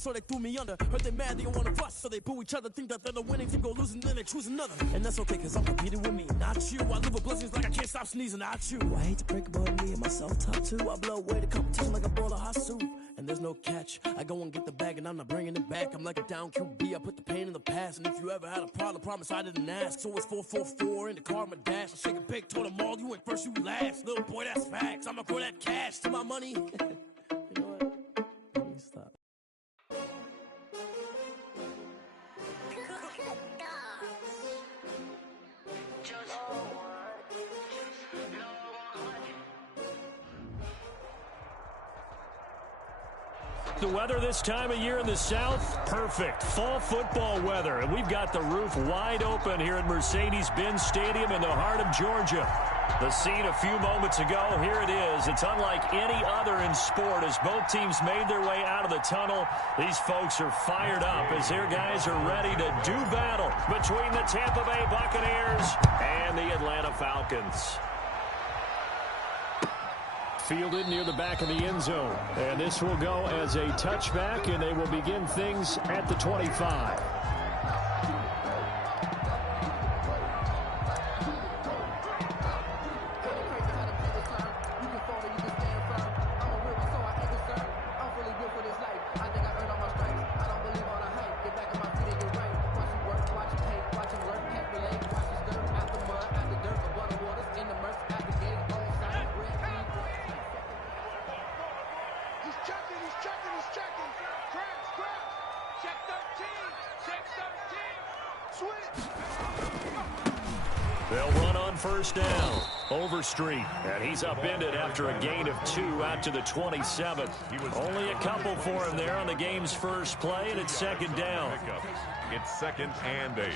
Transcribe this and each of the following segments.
so they threw me under. Heard they mad, they don't wanna fuss, so they boo each other. Think that they're the winning team, go losing, then they choose another. And that's okay, cause I'm competing with me, not you. I live with blessings like I can't stop sneezing, not you. I hate to break about me and myself top two. I blow away the competition like a bowl of hot soup. And there's no catch. I go and get the bag and I'm not bringing it back. I'm like a down QB, I put the pain in the past. And if you ever had a problem, promise I didn't ask. So it's 4-4-4 in the car, my dash. I shake a big, told them all, you went first, you last. Little boy, that's facts. I'ma throw that cash to my money. You know what? Let me stop. The weather this time of year in the South, perfect. Fall football weather. And we've got the roof wide open here at Mercedes-Benz Stadium in the heart of Georgia. The scene a few moments ago, here it is. It's unlike any other in sport. As both teams made their way out of the tunnel, these folks are fired up as their guys are ready to do battle between the Tampa Bay Buccaneers and the Atlanta Falcons. Fielded near the back of the end zone. And this will go as a touchback, and they will begin things at the 25. They'll run on first down. Overstreet, and he's upended after a gain of 2 out to the 27. Only a couple for him there on the game's first play, and it's second down. It's 2nd and 8.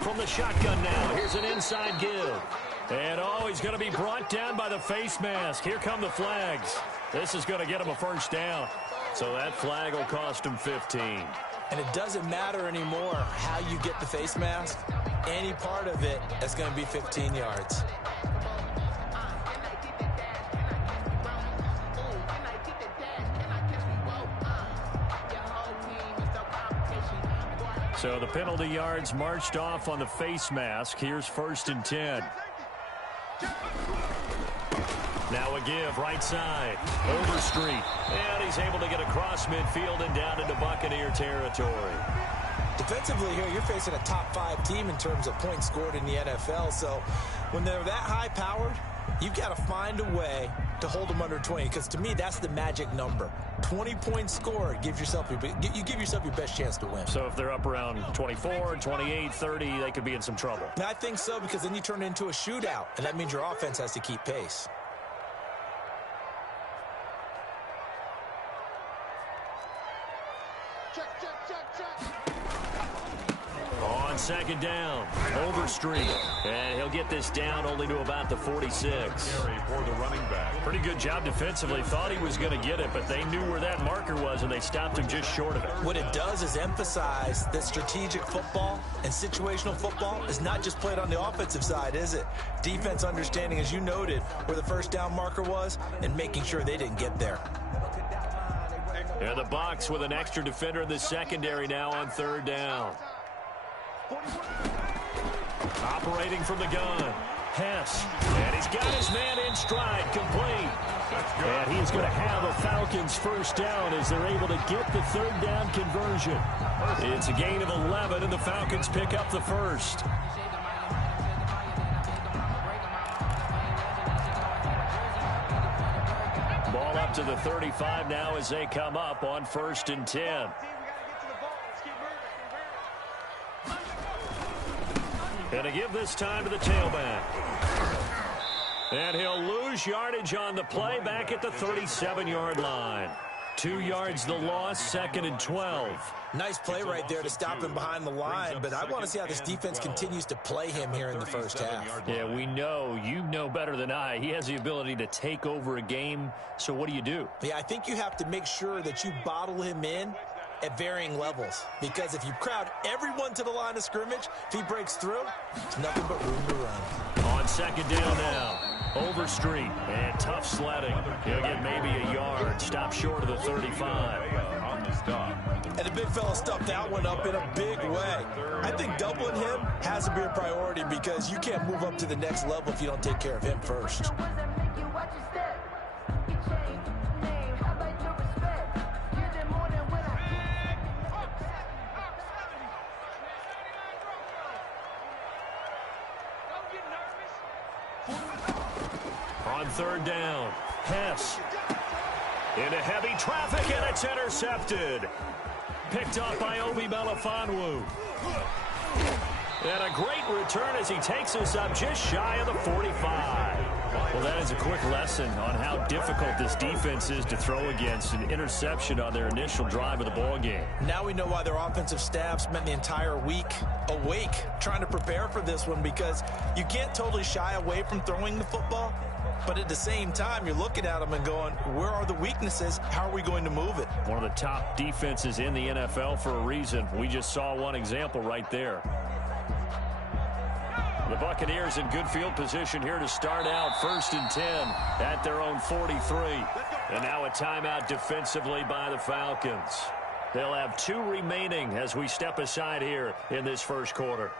From the shotgun now, here's an inside give. And he's going to be brought down by the face mask. Here come the flags. This is going to get him a first down. So that flag will cost him 15. And it doesn't matter anymore how you get the face mask. Any part of it is going to be 15 yards. So the penalty yards marched off on the face mask. Here's 1st and 10. Now a give, right side. Overstreet. And he's able to get across midfield and down into Buccaneer territory. Defensively here, you're facing a top 5 team in terms of points scored in the NFL. So when they're that high-powered, you've got to find a way to hold them under 20, because to me, that's the magic number. 20 points scored, you give yourself your best chance to win. So if they're up around 24, 28, 30, they could be in some trouble. And I think so, because then you turn it into a shootout, and that means your offense has to keep pace. On second down, Overstreet. And he'll get this down only to about the 46. For the running back. Pretty good job defensively. Thought he was going to get it, but they knew where that marker was, and they stopped him just short of it. What it does is emphasize that strategic football and situational football is not just played on the offensive side, is it? Defense understanding, as you noted, where the first down marker was and making sure they didn't get there. And the Bucs with an extra defender in the secondary now on third down. Operating from the gun, Hess, and he's got his man in stride, complete. And he's going to have a Falcons first down as they're able to get the third down conversion. It's a gain of 11, and the Falcons pick up the first. Ball up to the 35 now as they come up on 1st and 10. And a give this time to the tailback. And he'll lose yardage on the play back at the 37-yard line. 2 yards the loss, 2nd and 12. Nice play right there to stop him behind the line, but I want to see how this defense continues to play him here in the first half. Yeah, we know, you know better than I, he has the ability to take over a game, so what do you do? Yeah, I think you have to make sure that you bottle him in at varying levels, because if you crowd everyone to the line of scrimmage, if he breaks through, it's nothing but room to run. On 2nd down now, Overstreet, and tough sledding. He'll get maybe a yard, stop short of the 35. On the stop. And the big fella stuffed that one up in a big way. I think doubling him has to be a priority because you can't move up to the next level if you don't take care of him first. On 3rd down, Hess into heavy traffic, and it's intercepted. Picked up by Obi Melifonwu. And a great return as he takes us up just shy of the 45. Well, that is a quick lesson on how difficult this defense is to throw against. An interception on their initial drive of the ball game. Now we know why their offensive staff spent the entire week awake trying to prepare for this one, because you can't totally shy away from throwing the football. But at the same time, you're looking at them and going, where are the weaknesses? How are we going to move it? One of the top defenses in the NFL for a reason. We just saw one example right there. The Buccaneers in good field position here to start out 1st and 10 at their own 43. And now a timeout defensively by the Falcons. They'll have 2 remaining as we step aside here in this first quarter.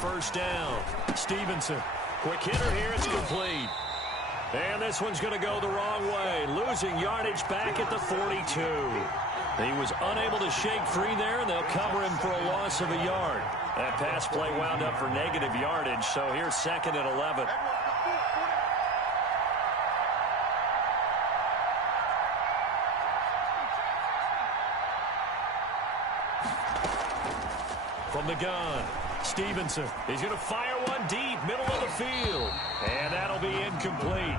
First down, Stevenson. Quick hitter here, it's complete. And this one's going to go the wrong way. Losing yardage back at the 42. He was unable to shake free there, and they'll cover him for a loss of a yard. That pass play wound up for negative yardage, so here's 2nd and 11. From the gun, Stevenson. He's going to fire one deep, middle of the field. And that'll be incomplete.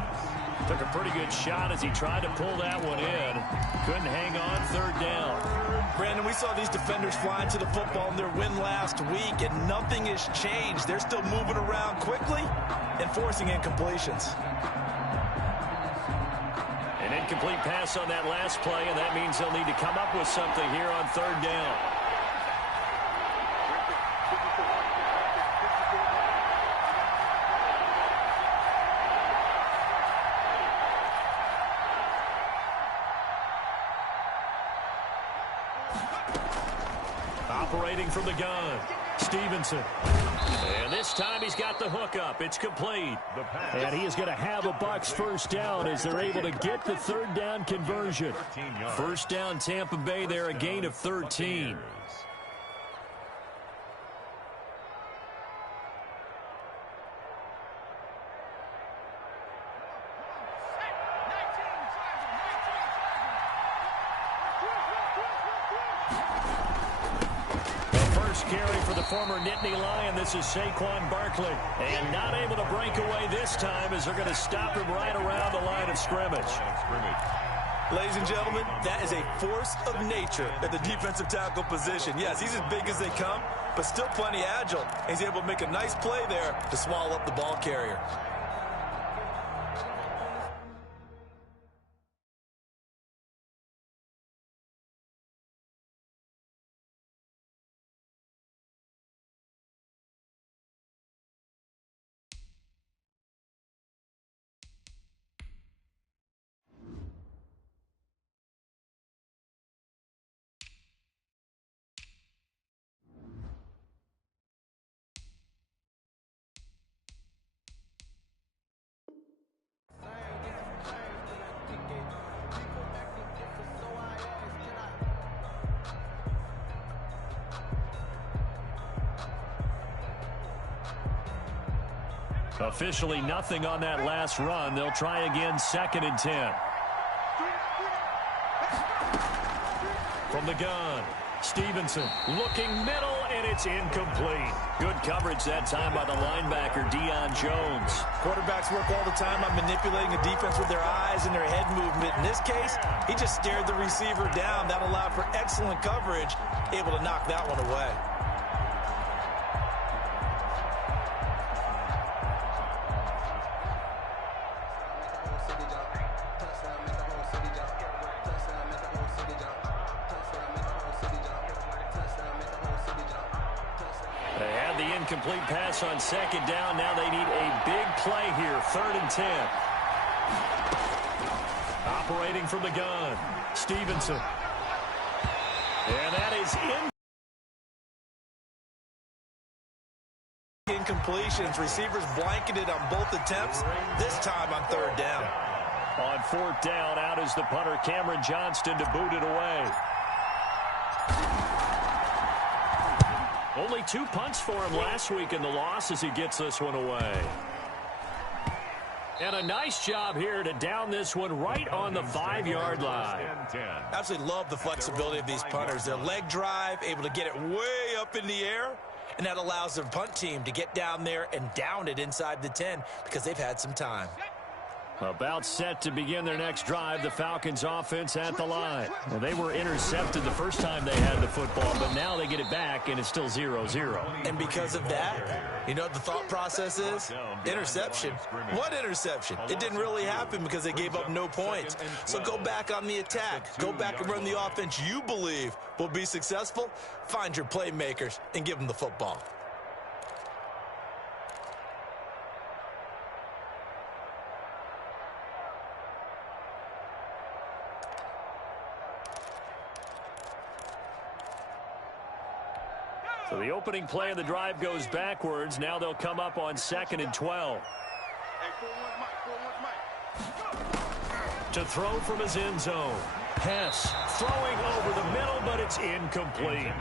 Took a pretty good shot as he tried to pull that one in. Couldn't hang on 3rd down. Brandon, we saw these defenders flying to the football in their win last week, and nothing has changed. They're still moving around quickly and forcing incompletions. An incomplete pass on that last play, and that means they'll need to come up with something here on 3rd down. Operating from the gun, Stevenson. And this time he's got the hook up. It's complete. And he is going to have a Bucs first down as they're able to get the 3rd down conversion. First down Tampa Bay there, a gain of 13. Carry for the former Nittany Lion. This is Saquon Barkley. And not able to break away this time as they're going to stop him right around the line of scrimmage. Ladies and gentlemen, that is a force of nature at the defensive tackle position. Yes, he's as big as they come, but still plenty agile. He's able to make a nice play there to swallow up the ball carrier. Officially nothing on that last run. They'll try again, 2nd and 10. From the gun, Stevenson looking middle, and it's incomplete. Good coverage that time by the linebacker, Deion Jones. Quarterbacks work all the time on manipulating a defense with their eyes and their head movement. In this case, he just stared the receiver down. That allowed for excellent coverage, able to knock that one away. Incomplete pass on 2nd down. Now they need a big play here. 3rd and 10. Operating from the gun, Stevenson. And that is incompletions. Receivers blanketed on both attempts, this time on 3rd down. On 4th down, out is the punter, Cameron Johnston, to boot it away. Only 2 punts for him last week in the loss as he gets this one away. And a nice job here to down this one right on the 5-yard line. Absolutely love the flexibility of these punters. Their leg drive, able to get it way up in the air, and that allows their punt team to get down there and down it inside the 10 because they've had some time. About set to begin their next drive, the Falcons offense at the line. Well, they were intercepted the first time they had the football, but now they get it back, and it's still 0-0. And because of that, you know what the thought process is? Interception. What interception? It didn't really happen because they gave up no points. So go back on the attack. Go back and run the offense you believe will be successful. Find your playmakers and give them the football. So the opening play of the drive goes backwards. Now they'll come up on 2nd and 12. To throw from his end zone. Hess throwing over the middle, but it's incomplete.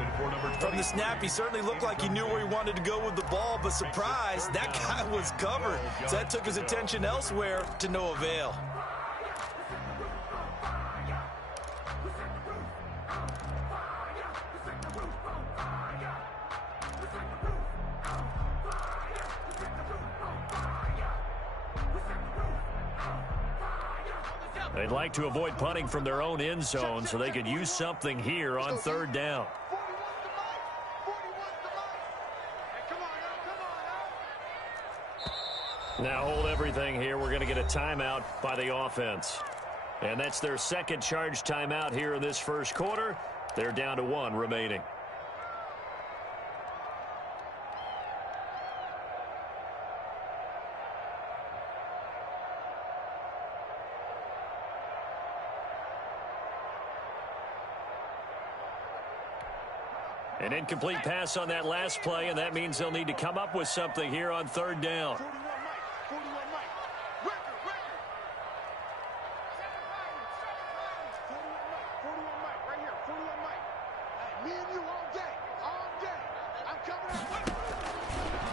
From the snap, he certainly looked like he knew where he wanted to go with the ball, but surprise, that guy was covered. So that took his attention elsewhere to no avail. They'd like to avoid punting from their own end zone so they could use something here on 3rd down. Now hold everything here. We're going to get a timeout by the offense. And that's their 2nd charge timeout here in this 1st quarter. They're down to 1 remaining. An incomplete pass on that last play, and that means they'll need to come up with something here on 3rd down.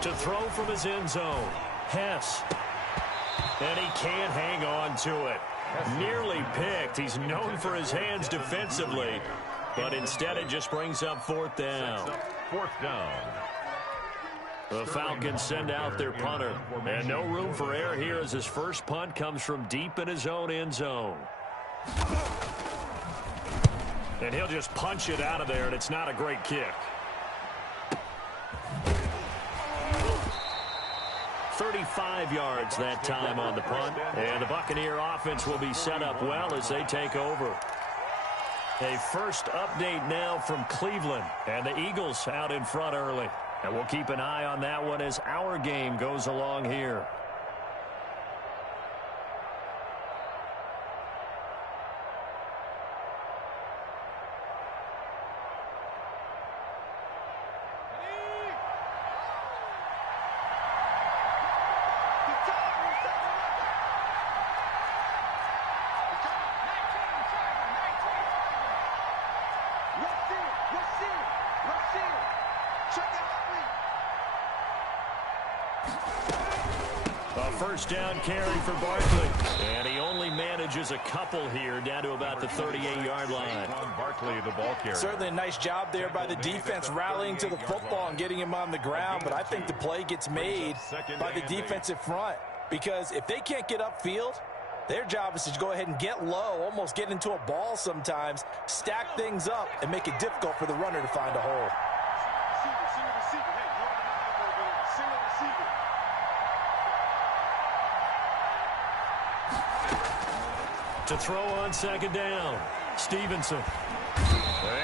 To throw from his end zone, Hess. And he can't hang on to it. Nearly picked. He's known for his hands defensively. But instead, it just brings up 4th down. 4th down. The Falcons send out their punter. And no room for error here as his first punt comes from deep in his own end zone. And he'll just punch it out of there, and it's not a great kick. 35 yards that time on the punt. And the Buccaneer offense will be set up well as they take over. A first update now from Cleveland, and the Eagles out in front early. And we'll keep an eye on that one as our game goes along here. first down carry for Barkley. And he only manages a couple here, down to about the 38-yard line. Barkley, the ball carrier. Certainly a nice job there by the defense rallying to the football and getting him on the ground, but I think the play gets made by the defensive front, because if they can't get upfield, their job is to go ahead and get low, almost get into a ball sometimes, stack things up, and make it difficult for the runner to find a hole. To throw on second down, Stevenson.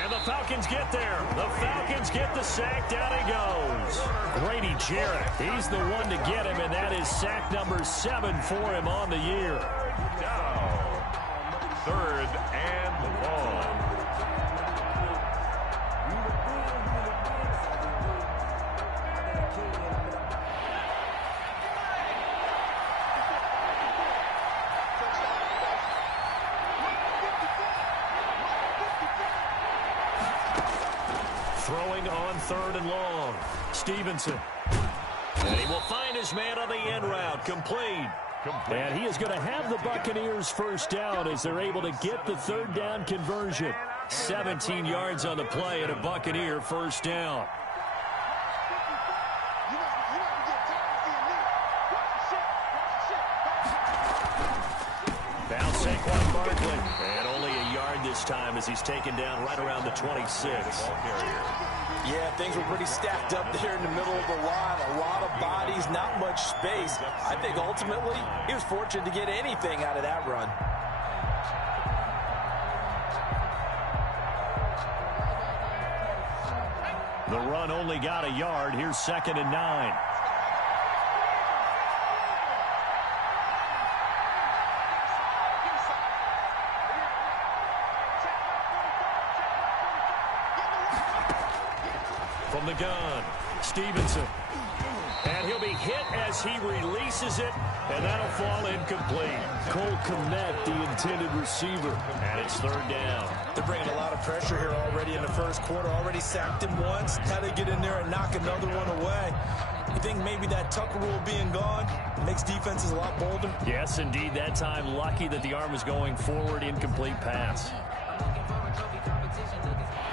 And the Falcons get there. The Falcons get the sack. Down he goes. Grady Jarrett, he's the one to get him, and that is sack number 7 for him on the year. Now, 3rd and long. Throwing on 3rd and long, Stevenson. And he will find his man on the end route, complete. And he is going to have the Buccaneers first down as they're able to get the 3rd down conversion. 17 yards on the play and a Buccaneer first down. Now Saquon Barkley. And only a yard this time as he's taken down right around the 26. Yeah, things were pretty stacked up there in the middle of the line. A lot of bodies, not much space. I think ultimately he was fortunate to get anything out of that run. The run only got a yard. Here's 2nd and 9. From the gun, Stevenson. And he'll be hit as he releases it, and that'll fall incomplete. Cole Kmet, the intended receiver, and it's 3rd down. They're bringing a lot of pressure here already in the first quarter. Already sacked him once. Had to get in there and knock another one away. You think maybe that Tucker rule being gone makes defenses a lot bolder? Yes, indeed. That time, lucky that the arm was going forward. Incomplete pass.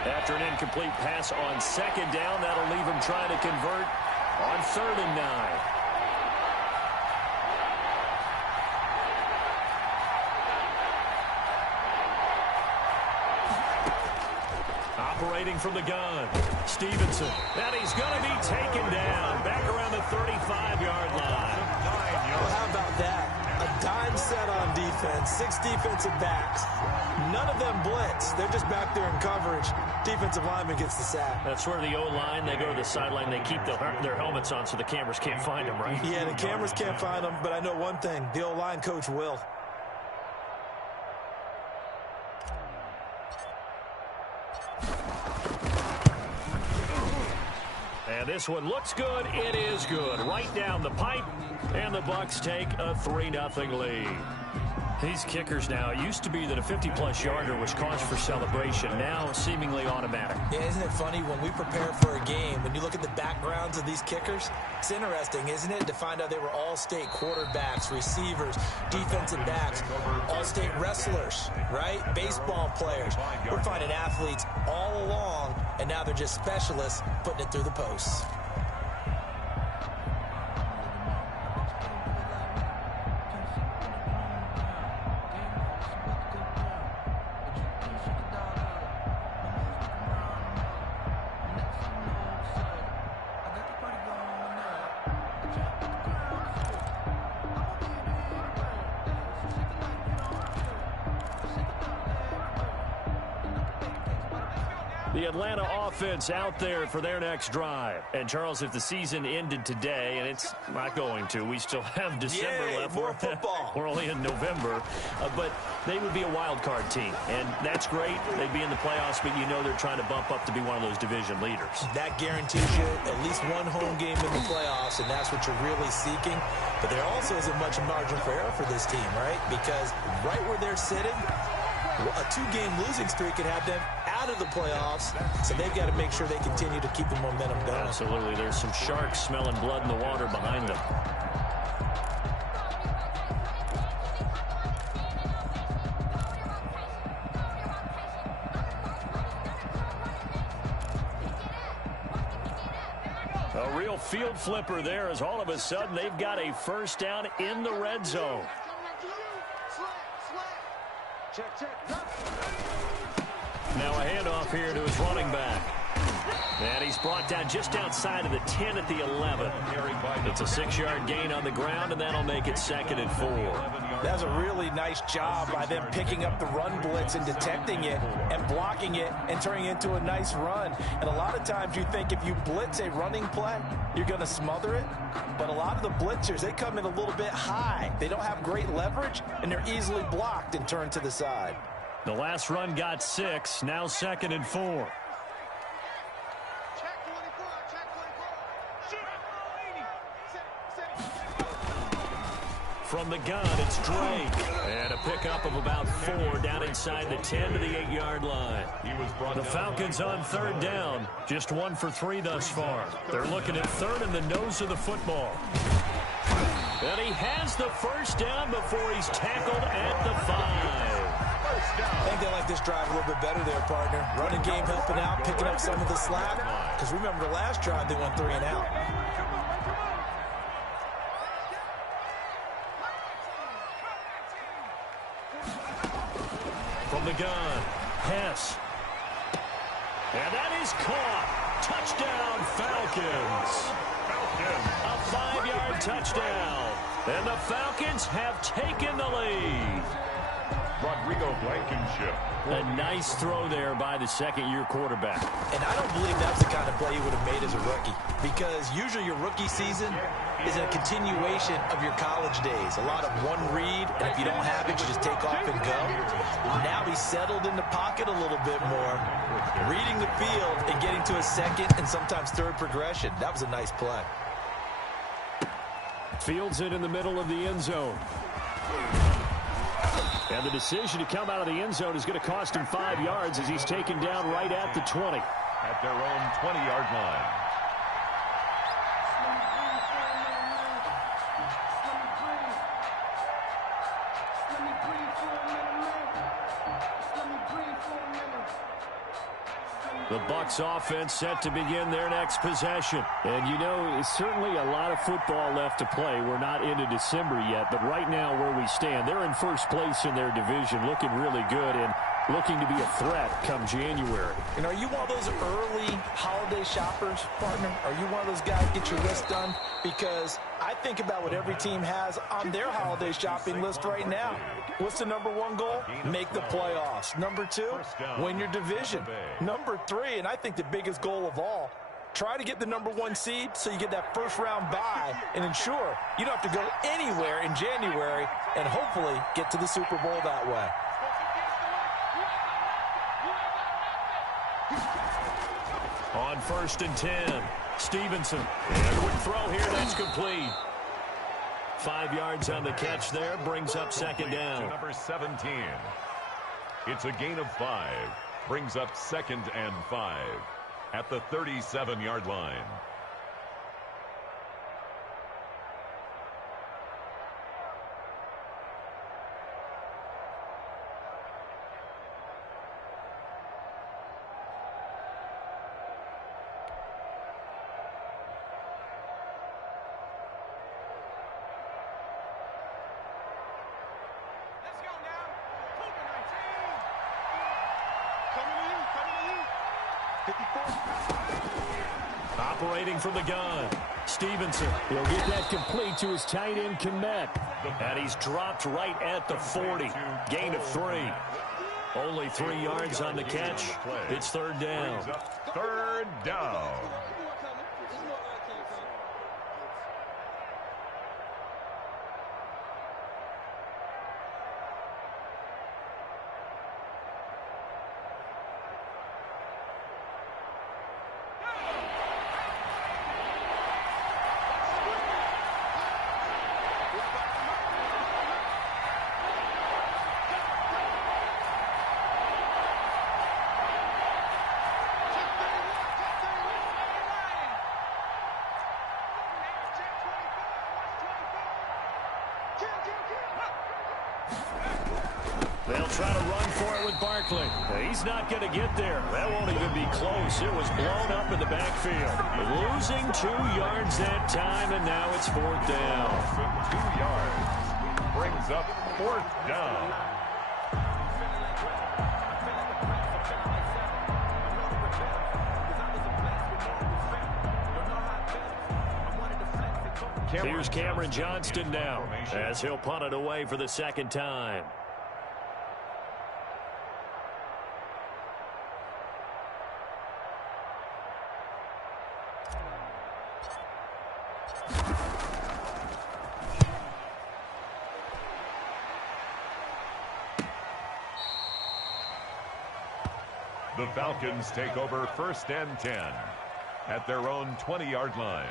After an incomplete pass on 2nd down, that'll leave him trying to convert on 3rd and 9. Operating from the gun, Stevenson. And he's going to be taken down back around the 35-yard line. Well, how about that? A dime set on defense, 6 defensive backs. None of them blitz. They're just back there in coverage. Defensive lineman gets the sack. That's where the O-line, they go to the sideline, they keep their helmets on so the cameras can't find them, right? Yeah, the cameras can't find them, but I know one thing. The O-line coach will. And this one looks good. It is good. Right down the pipe, and the Bucs take a 3-0 lead. These kickers now, it used to be that a 50-plus yarder was cause for celebration. Now seemingly automatic. Yeah, isn't it funny when we prepare for a game, when you look at the backgrounds of these kickers, it's interesting, isn't it, to find out they were all-state quarterbacks, receivers, defensive backs, all-state wrestlers, right? Baseball players. We're finding athletes all along, and now they're just specialists putting it through the posts. The Atlanta offense out there for their next drive. And, Charles, if the season ended today, and it's not going to, we still have December left. More football. We're only in November. But they would be a wild card team. And that's great. They'd be in the playoffs, but you know they're trying to bump up to be one of those division leaders. That guarantees you at least one home game in the playoffs, and that's what you're really seeking. But there also isn't much margin for error for this team, right? Because right where they're sitting, a 2-game losing streak could have them out of the playoffs, so they've got to make sure they continue to keep the momentum going. Absolutely. There's some sharks smelling blood in the water behind them. A real field flipper there as all of a sudden they've got a first down in the red zone. Now a handoff here to his running back. And he's brought down just outside of the 10 at the 11. It's a 6-yard gain on the ground, and that'll make it 2nd and 4. That's a really nice job by them picking up the run blitz and detecting it and blocking it and turning it into a nice run. And a lot of times you think if you blitz a running play, you're going to smother it. But a lot of the blitzers, they come in a little bit high. They don't have great leverage, and they're easily blocked and turned to the side. The last run got 6, now 2nd and 4. From the gun, it's Drake. And a pickup of about 4 down inside the 10 to the 8-yard line. The Falcons on 3rd down. Just 1 for 3 thus far. They're looking at 3rd in the nose of the football. And he has the first down before he's tackled at the 5. I think they like this drive a little bit better there, partner. Running game helping out, picking up some of the slack. Because remember the last drive, they went 3 and out. From the gun, Hess. And that is caught. Touchdown, Falcons. A 5-yard touchdown. And the Falcons have taken the lead. Rodrigo Blankenship. A nice throw there by the second-year quarterback. And I don't believe that's the kind of play he would have made as a rookie. Because usually your rookie season is a continuation of your college days. A lot of one read, and if you don't have it, you just take off and go. Now he's settled in the pocket a little bit more, reading the field and getting to a second and sometimes third progression. That was a nice play. Fields it in the middle of the end zone. And the decision to come out of the end zone is going to cost him 5 yards as he's taken down right at the 20. At their own 20-yard line. The Bucs offense set to begin their next possession. And you know, it's certainly a lot of football left to play. We're not into December yet, but right now where we stand, they're in first place in their division, looking really good and looking to be a threat come January. And are you one of those early holiday shoppers, partner? Are you one of those guys get your list done? Because I think about what every team has on their holiday shopping list right now. What's the number 1 goal? Make the playoffs. Number 2, win your division. Number 3, and I think the biggest goal of all, try to get the number 1 seed so you get that first-round bye and ensure you don't have to go anywhere in January and hopefully get to the Super Bowl that way. On 1st and 10, Stevenson. And a quick throw here, that's complete. 5 yards on the catch there, brings up 2nd down. To number 17. It's a gain of 5. Brings up 2nd and 5 at the 37-yard line. Operating from the gun, Stevenson. He'll get that complete to his tight end, Kmet. And he's dropped right at the 40. Gain of 3. Only 3 yards on the catch. It's 3rd down. 3rd down. They'll try to run for it with Barkley. He's not going to get there. That won't even be close. It was blown up in the backfield. Losing 2 yards that time, and now it's 4th down. 2 yards. Brings up 4th down. Here's Cameron Johnston now as he'll punt it away for the 2nd time. The Falcons take over 1st and 10 at their own 20-yard line.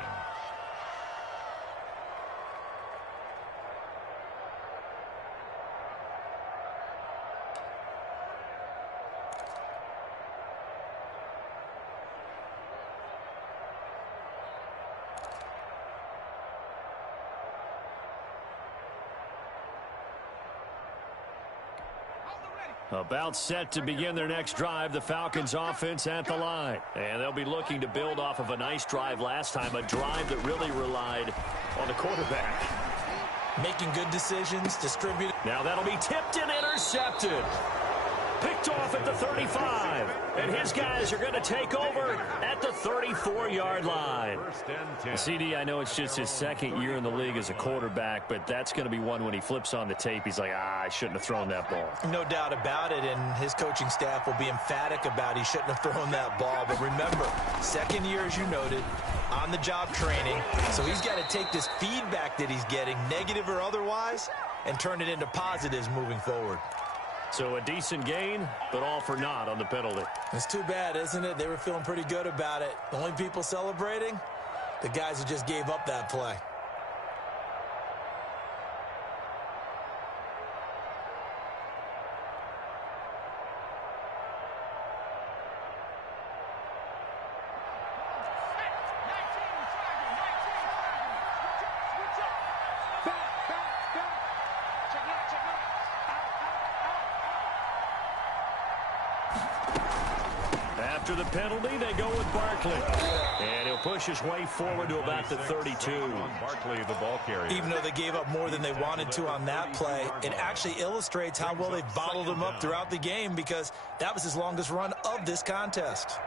About set to begin their next drive, the Falcons offense at the line. And they'll be looking to build off of a nice drive last time, a drive that really relied on the quarterback. Making good decisions, distributing. Now that'll be tipped and intercepted. Picked off at the 35. And his guys are going to take over at the 34-yard line. CD, I know it's just his 2nd year in the league as a quarterback, but that's going to be one when he flips on the tape, he's like, I shouldn't have thrown that ball. No doubt about it, and his coaching staff will be emphatic about he shouldn't have thrown that ball. But remember, 2nd year, as you noted, on-the-job training, so he's got to take this feedback that he's getting, negative or otherwise, and turn it into positives moving forward. So a decent gain, but all for naught on the penalty. It's too bad, isn't it? They were feeling pretty good about it. The only people celebrating, the guys who just gave up that play. After the penalty, they go with Barkley. And he'll push his way forward to about the 32. Barkley, the ball carrier. Even though they gave up more than they wanted to on that play, it actually illustrates how well they bottled him up throughout the game, because that was his longest run of this contest.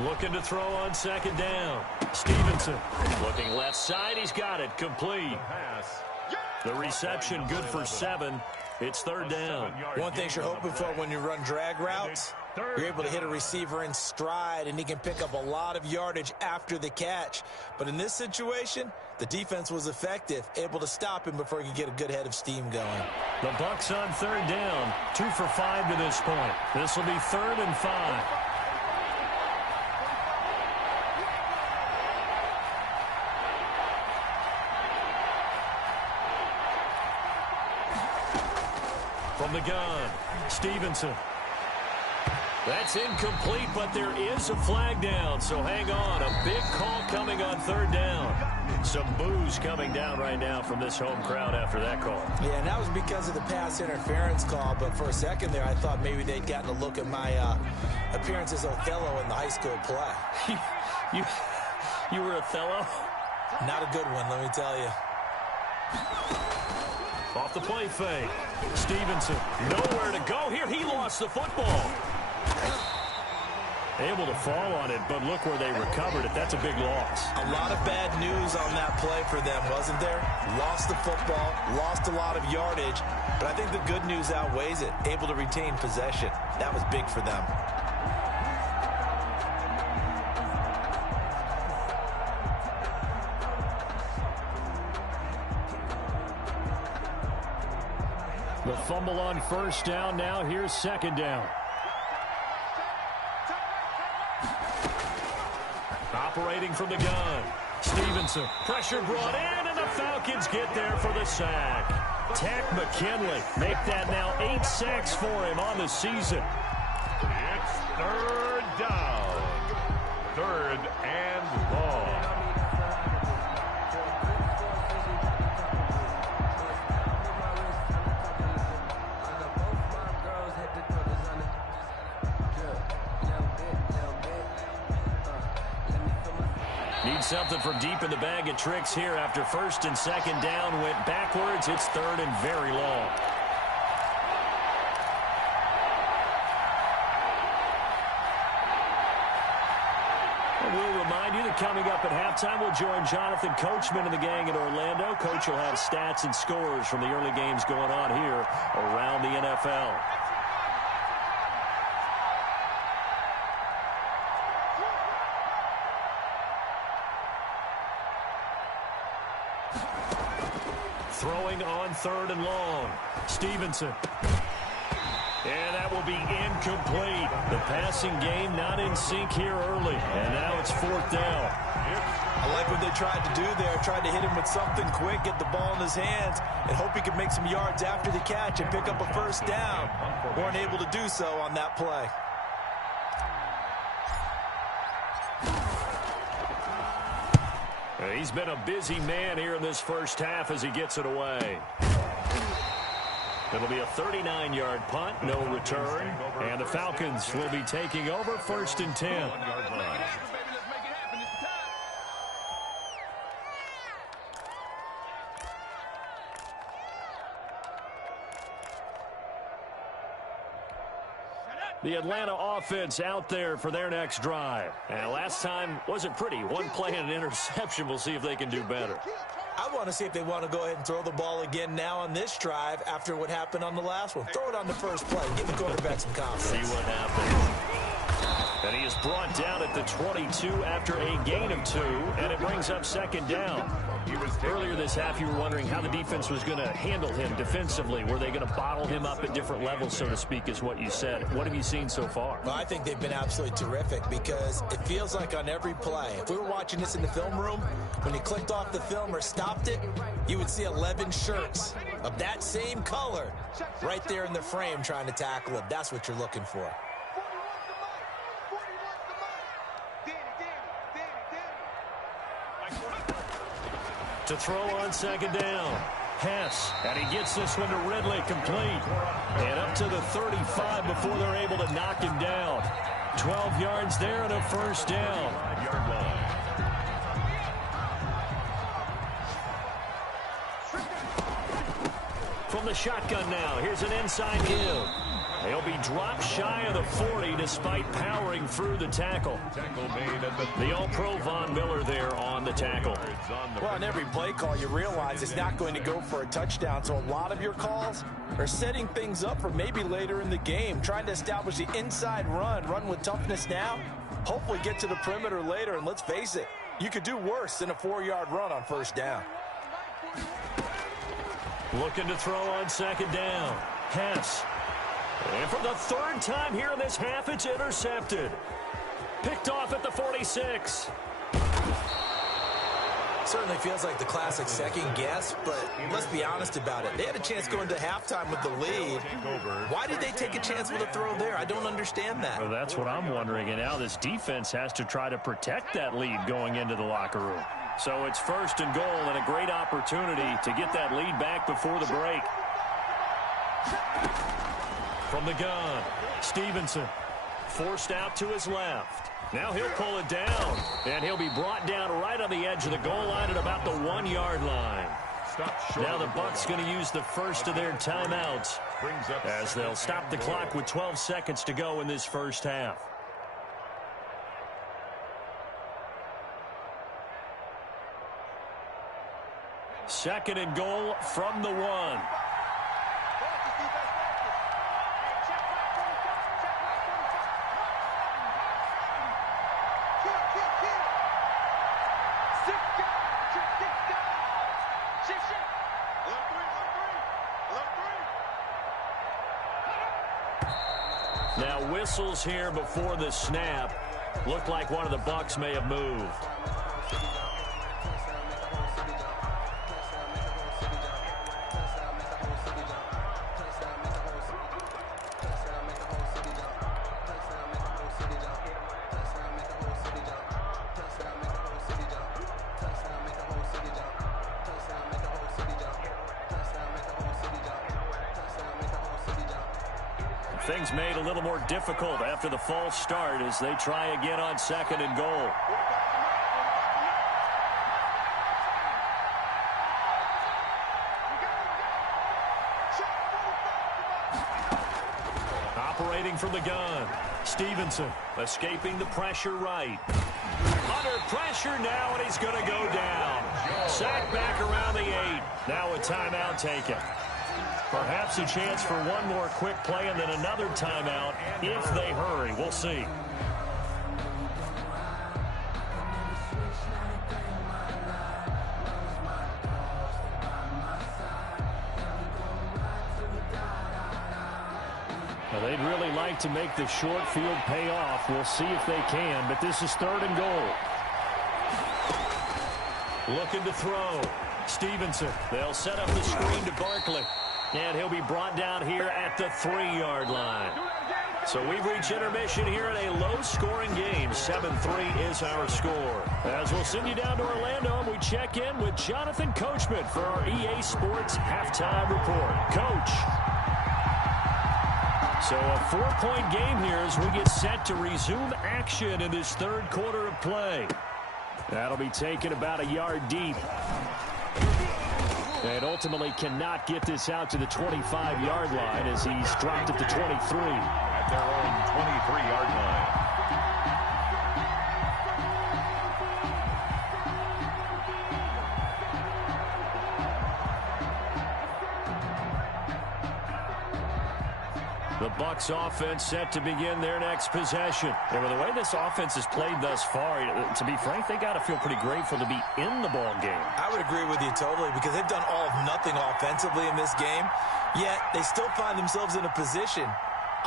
Looking to throw on 2nd down. Stevenson looking left side. He's got it. Complete. The reception good for 7. It's 3rd down. One thing you're hoping for when you run drag routes, you're able to hit a receiver in stride, and he can pick up a lot of yardage after the catch. But in this situation, the defense was effective, able to stop him before he could get a good head of steam going. The Bucs on 3rd down. 2 for 5 to this point. This will be 3rd and 5. From the gun, Stevenson. That's incomplete, but there is a flag down, so hang on. A big call coming on 3rd down. Some boos coming down right now from this home crowd after that call. Yeah, and that was because of the pass interference call, but for a second there, I thought maybe they'd gotten a look at my appearance as Othello in the high school play. You were Othello? Not a good one, let me tell you. Off the play fake. Stevenson, nowhere to go here. He lost the football. Able to fall on it, but look where they recovered it. That's a big loss. A lot of bad news on that play for them, wasn't there? Lost the football, lost a lot of yardage, but I think the good news outweighs it. Able to retain possession. That was big for them. The fumble on 1st down. Now here's 2nd down. Operating from the gun. Stevenson. Pressure brought in, and the Falcons get there for the sack. Tack McKinley. Make that now 8 sacks for him on the season. It's 3rd down. 3rd and long. Needs something from deep in the bag of tricks here after 1st and 2nd down went backwards. It's 3rd and very long. We'll remind you that coming up at halftime, we'll join Jonathan Coachman and the gang in Orlando. Coach will have stats and scores from the early games going on here around the NFL. Throwing on 3rd and long. Stevenson. And that will be incomplete. The passing game not in sync here early. And now it's 4th down. I like what they tried to do there. Tried to hit him with something quick, get the ball in his hands, and hope he could make some yards after the catch and pick up a 1st down. Weren't able to do so on that play. He's been a busy man here in this 1st half as he gets it away. It'll be a 39-yard punt, no return. And the Falcons will be taking over 1st and 10. The Atlanta offense out there for their next drive. And last time wasn't pretty. One play and an interception. We'll see if they can do better. I want to see if they want to go ahead and throw the ball again now on this drive after what happened on the last one. Throw it on the first play. Give the quarterback some confidence. See what happens. And he is brought down at the 22 after a gain of 2, and it brings up 2nd down. Earlier this half, you were wondering how the defense was going to handle him defensively. Were they going to bottle him up at different levels, so to speak, is what you said. What have you seen so far? Well, I think they've been absolutely terrific because it feels like on every play, if we were watching this in the film room, when he clicked off the film or stopped it, you would see 11 shirts of that same color right there in the frame trying to tackle him. That's what you're looking for. To throw on 2nd down. Hess, and he gets this one to Ridley complete. And up to the 35 before they're able to knock him down. 12 yards there and a 1st down. 5-yard line. From the shotgun now, here's an inside give. He'll be dropped shy of the 40 despite powering through the tackle. Tackle made at The All-Pro Von Miller there on the tackle. Well, on every play call, you realize it's not going to go for a touchdown, so a lot of your calls are setting things up for maybe later in the game, trying to establish the inside run with toughness now, hopefully get to the perimeter later, and let's face it, you could do worse than a 4-yard run on 1st down. Looking to throw on 2nd down. Hess. And for the 3rd time here in this half, it's intercepted. Picked off at the 46. Certainly feels like the classic second guess, but let's be honest about it. They had a chance going to halftime with the lead. Why did they take a chance with a throw there? I don't understand that. Well, that's what I'm wondering. And now this defense has to try to protect that lead going into the locker room. So it's 1st and goal and a great opportunity to get that lead back before the break. From the gun, Stevenson forced out to his left. Now he'll pull it down, and he'll be brought down right on the edge of the goal line at about the 1-yard line. Now the Bucs going to use the first of their timeouts as they'll stop the clock with 12 seconds to go in this 1st half. Second and goal from the 1. Now whistles here before the snap. Looked like one of the Bucs may have moved. Things made a little more difficult after the false start as they try again on 2nd and goal. Operating from the gun. Stevenson escaping the pressure right. Under pressure now, and he's going to go down. Sacked back around the 8. Now a timeout taken. Perhaps a chance for one more quick play and then another timeout if they hurry. We'll see. Now they'd really like to make the short field pay off. We'll see if they can, but this is 3rd and goal. Looking to throw. Stevenson. They'll set up the screen to Barkley. And he'll be brought down here at the 3-yard line. So we've reached intermission here in a low-scoring game. 7-3 is our score. As we'll send you down to Orlando, and we check in with Jonathan Coachman for our EA Sports Halftime Report. Coach. So a 4-point game here as we get set to resume action in this 3rd quarter of play. That'll be taken about a yard deep. And ultimately cannot get this out to the 25-yard line as he's dropped at the 23. At their own 23-yard line. The Bucs offense set to begin their next possession. And with the way this offense has played thus far, to be frank, they got to feel pretty grateful to be in the ball game. I would agree with you totally because they've done all of nothing offensively in this game, yet they still find themselves in a position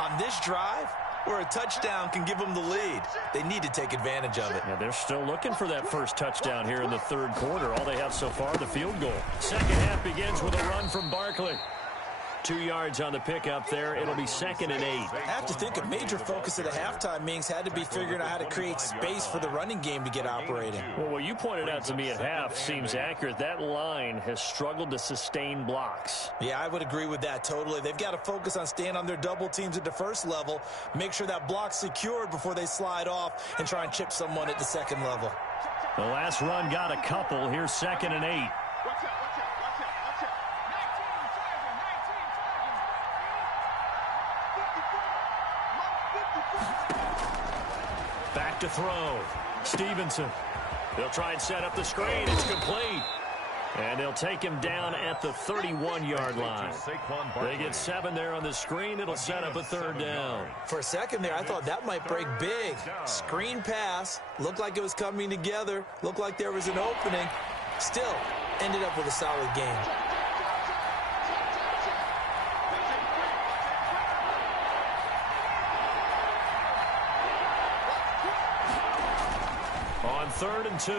on this drive where a touchdown can give them the lead. They need to take advantage of it. Yeah, they're still looking for that first touchdown here in the 3rd quarter. All they have so far, the field goal. Second half begins with a run from Barkley. 2 yards on the pickup there. It'll be 2nd and 8. I have to think a major focus of the halftime meetings had to be figuring out how to create space for the running game to get operating. Well, what you pointed out to me at half seems accurate. That line has struggled to sustain blocks. Yeah, I would agree with that totally. They've got to focus on staying on their double teams at the first level, make sure that block's secured before they slide off and try and chip someone at the 2nd level. The last run got a couple. Here's 2nd and 8. Back to throw. Stevenson. They'll try and set up the screen. It's complete. And they'll take him down at the 31-yard line. They get 7 there on the screen. It'll set up a 3rd down. For a second there, I thought that might break big. Screen pass. Looked like it was coming together. Looked like there was an opening. Still, ended up with a solid game. On 3rd and 2,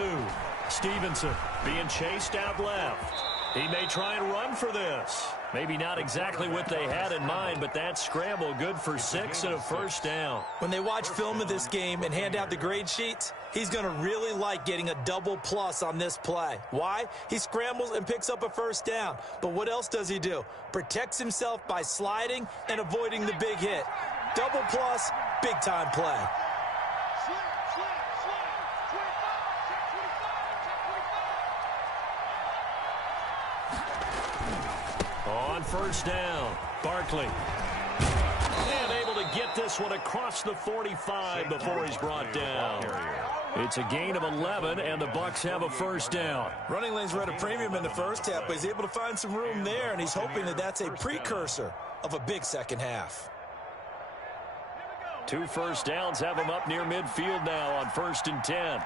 Stevenson being chased out left. He may try and run for this. Maybe not exactly what they had in mind, but that scramble good for 6 and a 1st down. When they watch film of this game and hand out the grade sheets, he's going to really like getting a double plus on this play. Why? He scrambles and picks up a 1st down. But what else does he do? Protects himself by sliding and avoiding the big hit. Double plus, big-time play. On 1st down, Barkley. And able to get this one across the 45 before he's brought down. It's a gain of 11, and the Bucs have a 1st down. Running lanes were at a premium in the first half, but he's able to find some room there, and he's hoping that that's a precursor of a big second half. 2 1st downs have him up near midfield now on 1st and 10.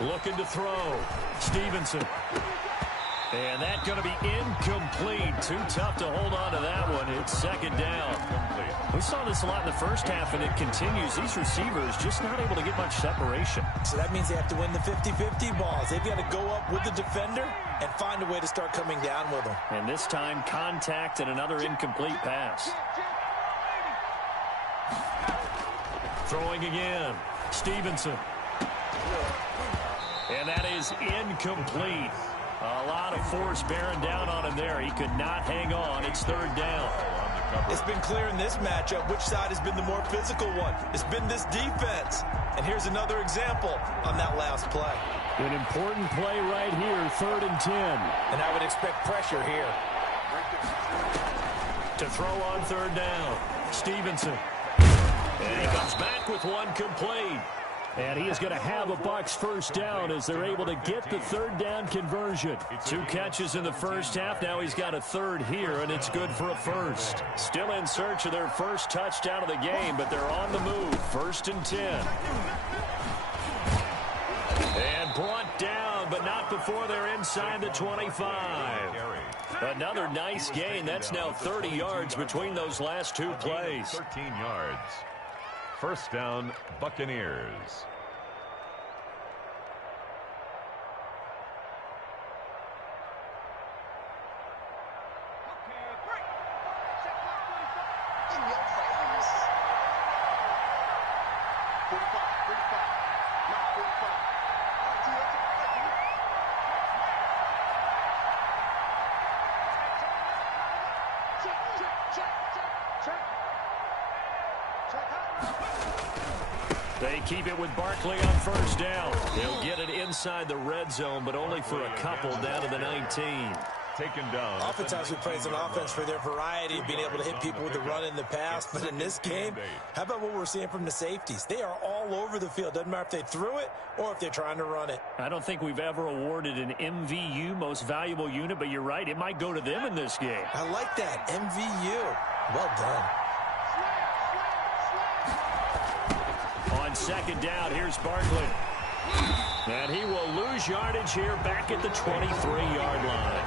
Looking to throw. Stevenson. And that's going to be incomplete. Too tough to hold on to that one. It's 2nd down. We saw this a lot in the first half, and it continues. These receivers just not able to get much separation. So that means they have to win the 50-50 balls. They've got to go up with the defender and find a way to start coming down with them. And this time, contact and another incomplete pass. Throwing again. Stevenson. And that is incomplete. A lot of force bearing down on him there. He could not hang on. It's third down. It's been clear in this matchup which side has been the more physical one. It's been this defense. And here's another example on that last play. An important play right here, 3rd and 10. And I would expect pressure here. To throw on 3rd down, Stevenson. And he comes back with one complete. And he is going to have a Bucs first down as they're able to get the 3rd down conversion. 2 catches in the first half. Now he's got a 3rd here, and it's good for a first. Still in search of their first touchdown of the game, but they're on the move. 1st and 10. And brought down, but not before they're inside the 25. Another nice gain. That's now 30 yards between those last 2 plays. 13 yards. First down, Buccaneers. They keep it with Barkley on first down. They'll get it inside the red zone, but only for a couple down to the 19. Taken down. Oftentimes we praise an offense for their variety of being able to hit people with the run in the pass. But in this game, how about what we're seeing from the safeties? They are all over the field. Doesn't matter if they threw it or if they're trying to run it. I don't think we've ever awarded an MVU, most valuable unit, but you're right. It might go to them in this game. I like that. MVU. Well done. On second down, here's Barkley. And he will lose yardage here back at the 23-yard line.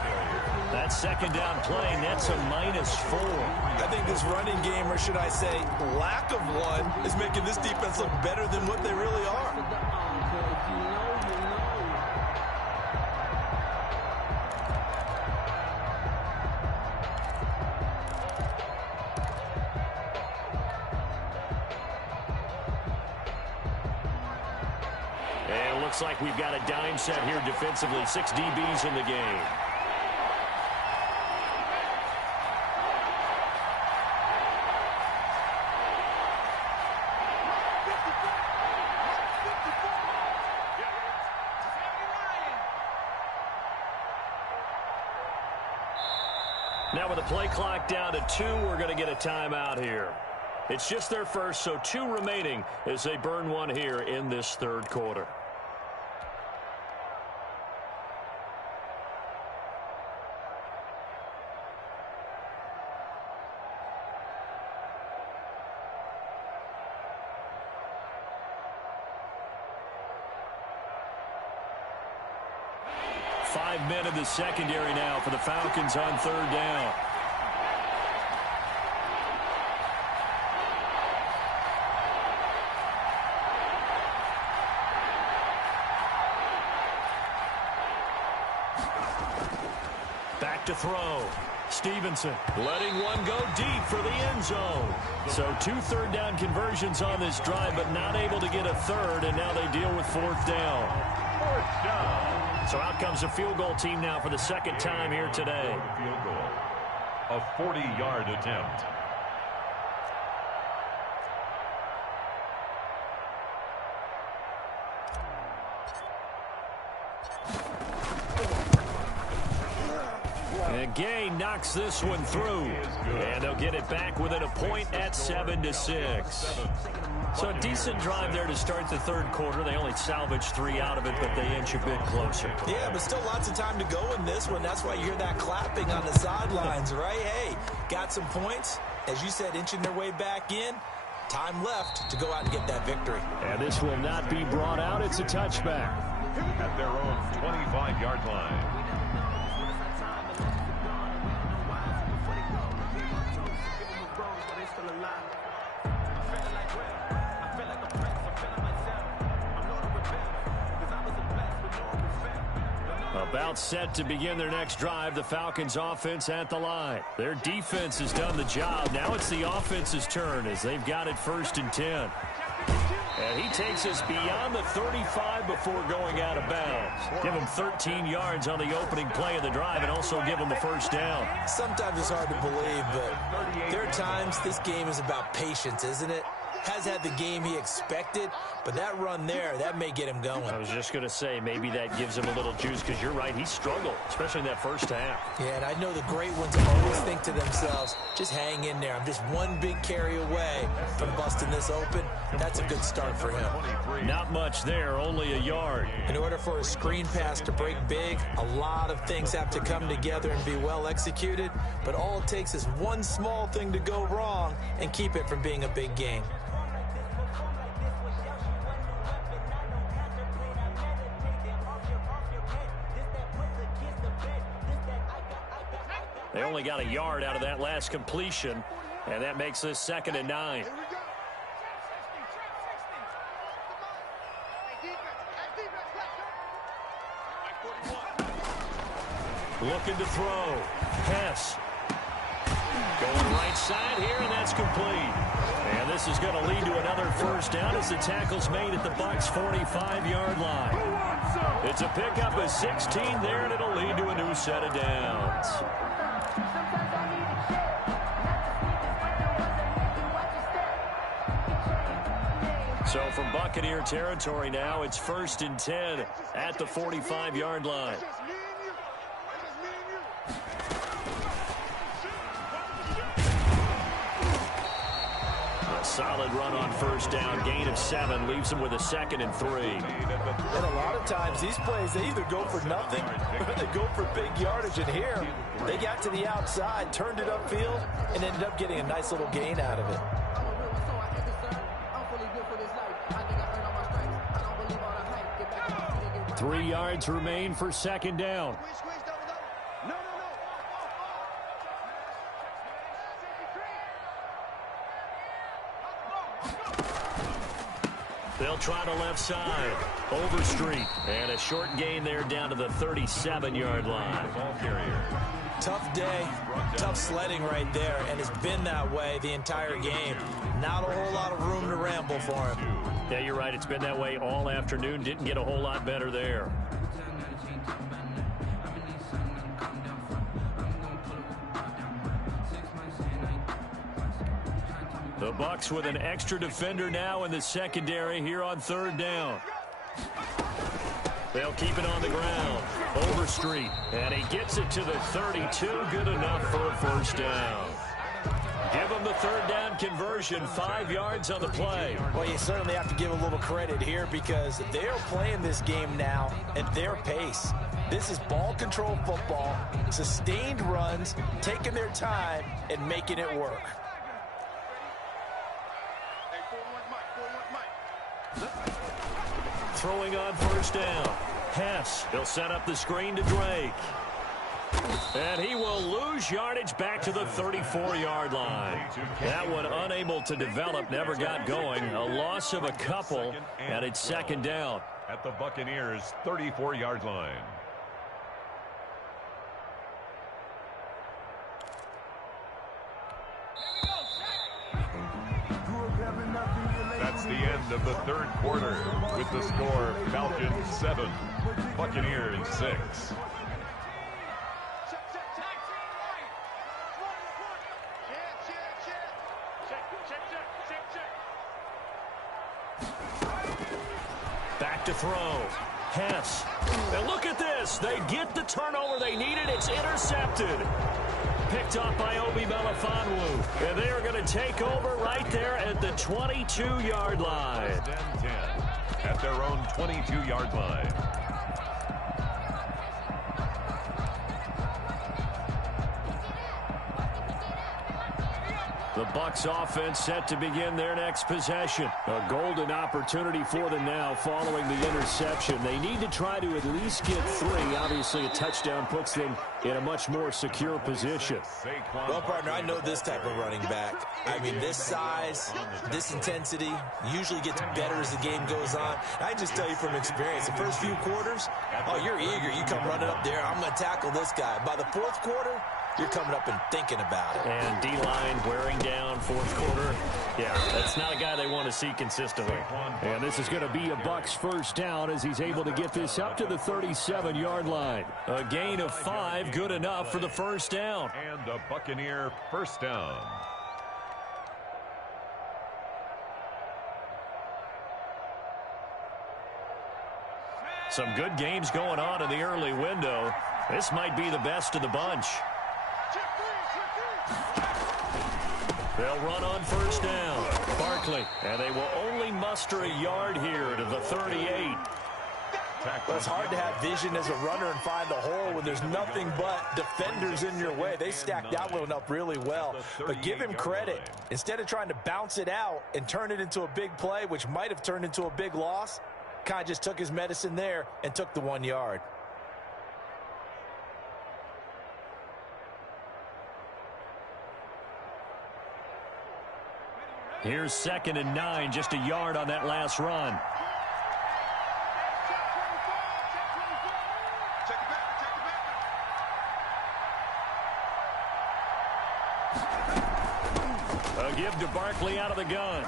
That second down play, that's a -4. I think this running game, or should I say lack of one, is making this defense look better than what they really are. And it looks like we've got a dime set here defensively. 6 DBs in the game. Now with the play clock down to 2, we're going to get a timeout here. It's just their first, so 2 remaining as they burn one here in this third quarter. Five men in the secondary now for the Falcons on third down. Back to throw. Stevenson letting one go deep for the end zone. So 2 third down conversions on this drive, but not able to get a third, and now they deal with fourth down. Fourth down. So out comes a field goal team now for the second time here today. Field goal. A 40-yard attempt. And Gay knocks this one through. And they'll get it back within a point at 7-6. So a decent drive there to start the third quarter. They only salvaged 3 out of it, but they inch a bit closer. Yeah, but still lots of time to go in this one. That's why you hear that clapping on the sidelines, right? Hey, got some points. As you said, inching their way back in. Time left to go out and get that victory. And this will not be brought out. It's a touchback. At their own 25-yard line. About set to begin their next drive, the Falcons offense at the line. Their defense has done the job. Now it's the offense's turn as they've got it 1st and 10. And he takes us beyond the 35 before going out of bounds. Give him 13 yards on the opening play of the drive and also give him the first down. Sometimes it's hard to believe, but there are times this game is about patience, isn't it? Has had the game he expected, but that run there, that may get him going. I was just going to say, maybe that gives him a little juice because you're right, he struggled, especially in that first half. Yeah, and I know the great ones always think to themselves, just hang in there. I'm just one big carry away from busting this open. That's a good start for him. Not much there, only a yard. In order for a screen pass to break big, a lot of things have to come together and be well executed, but all it takes is one small thing to go wrong and keep it from being a big game. They only got a yard out of that last completion, and that makes this 2nd and 9. Looking to throw. Hess. Going right side here, and that's complete. And this is going to lead to another first down as the tackle's made at the Bucs' 45-yard line. It's a pickup of 16 there, and it'll lead to a new set of downs. So from Buccaneer territory now, it's 1st and 10 at the 45-yard line. A solid run on first down, gain of 7, leaves them with a 2nd and 3. And a lot of times these plays, they either go for nothing or they go for big yardage. And here, they got to the outside, turned it upfield, and ended up getting a nice little gain out of it. 3 yards remain for 2nd down. They'll try the left side. Overstreet. And a short gain there down to the 37-yard line. Tough day, tough sledding right there, and it's been that way the entire game. Not a whole lot of room to ramble for him. Yeah, you're right. It's been that way all afternoon. Didn't get a whole lot better there. The Bucs with an extra defender now in the secondary here on 3rd down. They'll keep it on the ground. Overstreet. And he gets it to the 32. Good enough for a first down. Give them the 3rd down conversion. 5 yards on the play. Well, you certainly have to give a little credit here because they are playing this game now at their pace. This is ball control football, sustained runs, taking their time and making it work. Throwing on first down. Hess. He'll set up the screen to Drake. And he will lose yardage back to the 34-yard line. That one unable to develop, never got going. A loss of a couple, and it's 2nd down. At the Buccaneers' 34-yard line. That's the end of the 3rd quarter with the score Falcons 7, Buccaneers 6. Back to throw. Hess. And look at this. They get the turnover they needed. It's intercepted. Picked up by Obi Melifonwu. And they are going to take over right there at the 22-yard line. 10 at their own 22-yard line. The Bucs offense set to begin their next possession. A golden opportunity for them now following the interception. They need to try to at least get 3. Obviously, a touchdown puts them in a much more secure position. Well, partner, I know this type of running back. I mean, this size, this intensity usually gets better as the game goes on. I just tell you from experience, the first few quarters, oh, you're eager. You come running up there. I'm going to tackle this guy. By the 4th quarter, you're coming up and thinking about it. And D-line wearing down 4th quarter. Yeah, that's not a guy they want to see consistently. And this is going to be a Bucs first down as he's able to get this up to the 37-yard line. A gain of 5, good enough for the first down. And a Buccaneer first down. Some good games going on in the early window. This might be the best of the bunch. They'll run on first down. Barkley, and they will only muster a yard here to the 38. Well, it's hard to have vision as a runner and find a hole when there's nothing but defenders in your way. They stacked that one up really well. But give him credit. Instead of trying to bounce it out and turn it into a big play, which might have turned into a big loss, kind of just took his medicine there and took the 1 yard. Here's 2nd and 9, just a yard on that last run. A give to Barkley out of the gun.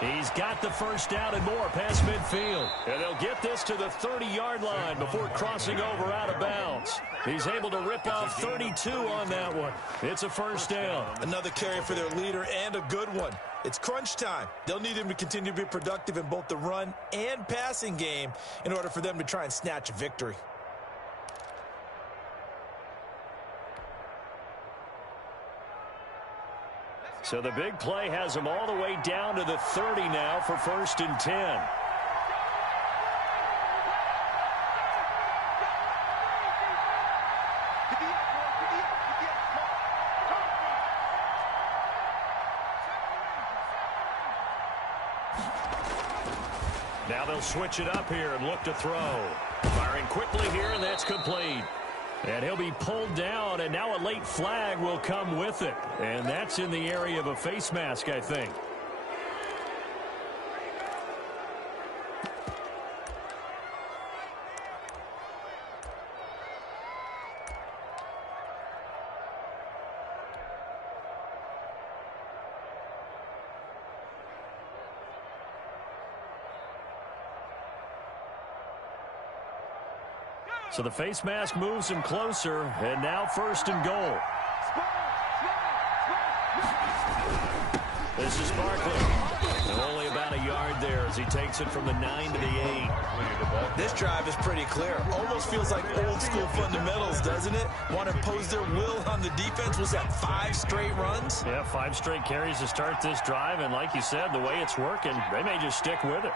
He's got the first down and more past midfield. And they'll get this to the 30-yard line before crossing over out of bounds. He's able to rip off 32 on that one. It's a first down. Another carry for their leader and a good one. It's crunch time. They'll need him to continue to be productive in both the run and passing game in order for them to try and snatch a victory. So the big play has him all the way down to the 30 now for 1st and 10. Now they'll switch it up here and look to throw. Firing quickly here, and that's complete. And he'll be pulled down, and now a late flag will come with it. And that's in the area of a face mask, I think. So the face mask moves him closer, and now 1st and goal. This is Barkley. And only about a yard there as he takes it from the 9 to the 8. This drive is pretty clear. Almost feels like old school fundamentals, doesn't it? Want to impose their will on the defense. Was that 5 straight runs? Yeah, 5 straight carries to start this drive. And like you said, the way it's working, they may just stick with it.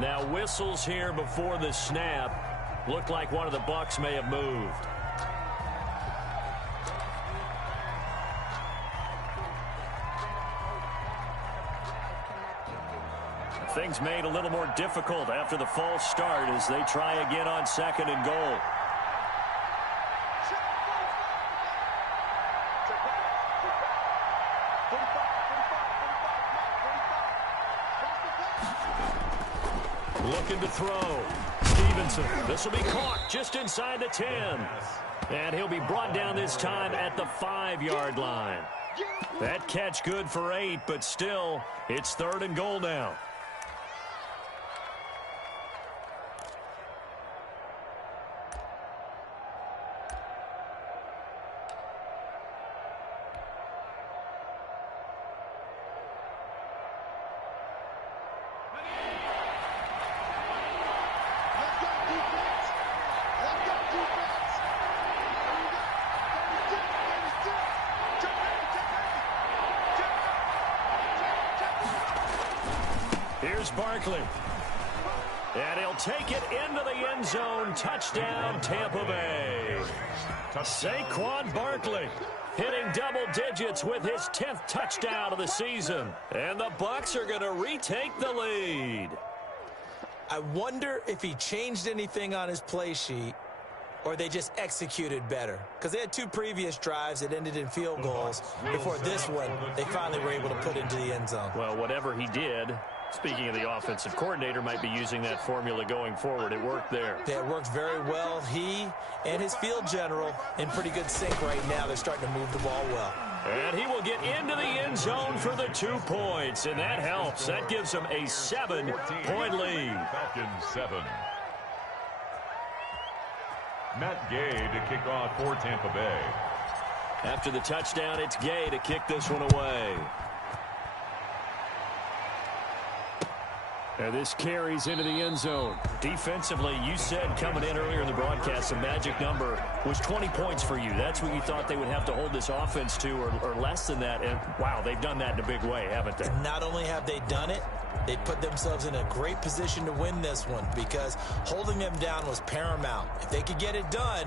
Now whistles here before the snap. Looked like one of the Bucs may have moved. Things made a little more difficult after the false start as they try again on 2nd and goal. Looking to throw. Stevenson. This will be caught just inside the 10. And he'll be brought down this time at the 5-yard line. That catch good for 8, but still, it's 3rd and goal now. Here's Barkley. And he'll take it into the end zone. Touchdown, Tampa Bay. Saquon Barkley hitting double digits with his 10th touchdown of the season. And the Bucs are going to retake the lead. I wonder if he changed anything on his play sheet or they just executed better? Because they had 2 previous drives that ended in field goals. Before this one, they finally were able to put into the end zone. Well, whatever he did, speaking of the offensive coordinator, might be using that formula going forward. It worked there. Yeah, it worked very well. He and his field general in pretty good sync right now. They're starting to move the ball well. And he will get into the end zone for the 2 points, and that helps. That gives him a 7-point lead. Falcons 7. Matt Gay to kick off for Tampa Bay. After the touchdown, it's Gay to kick this one away. And this carries into the end zone. Defensively, you said coming in earlier in the broadcast, the magic number was 20 points for you. That's what you thought they would have to hold this offense to, or less than that. And, wow, they've done that in a big way, haven't they? Not only have they done it, they put themselves in a great position to win this one because holding them down was paramount. If they could get it done,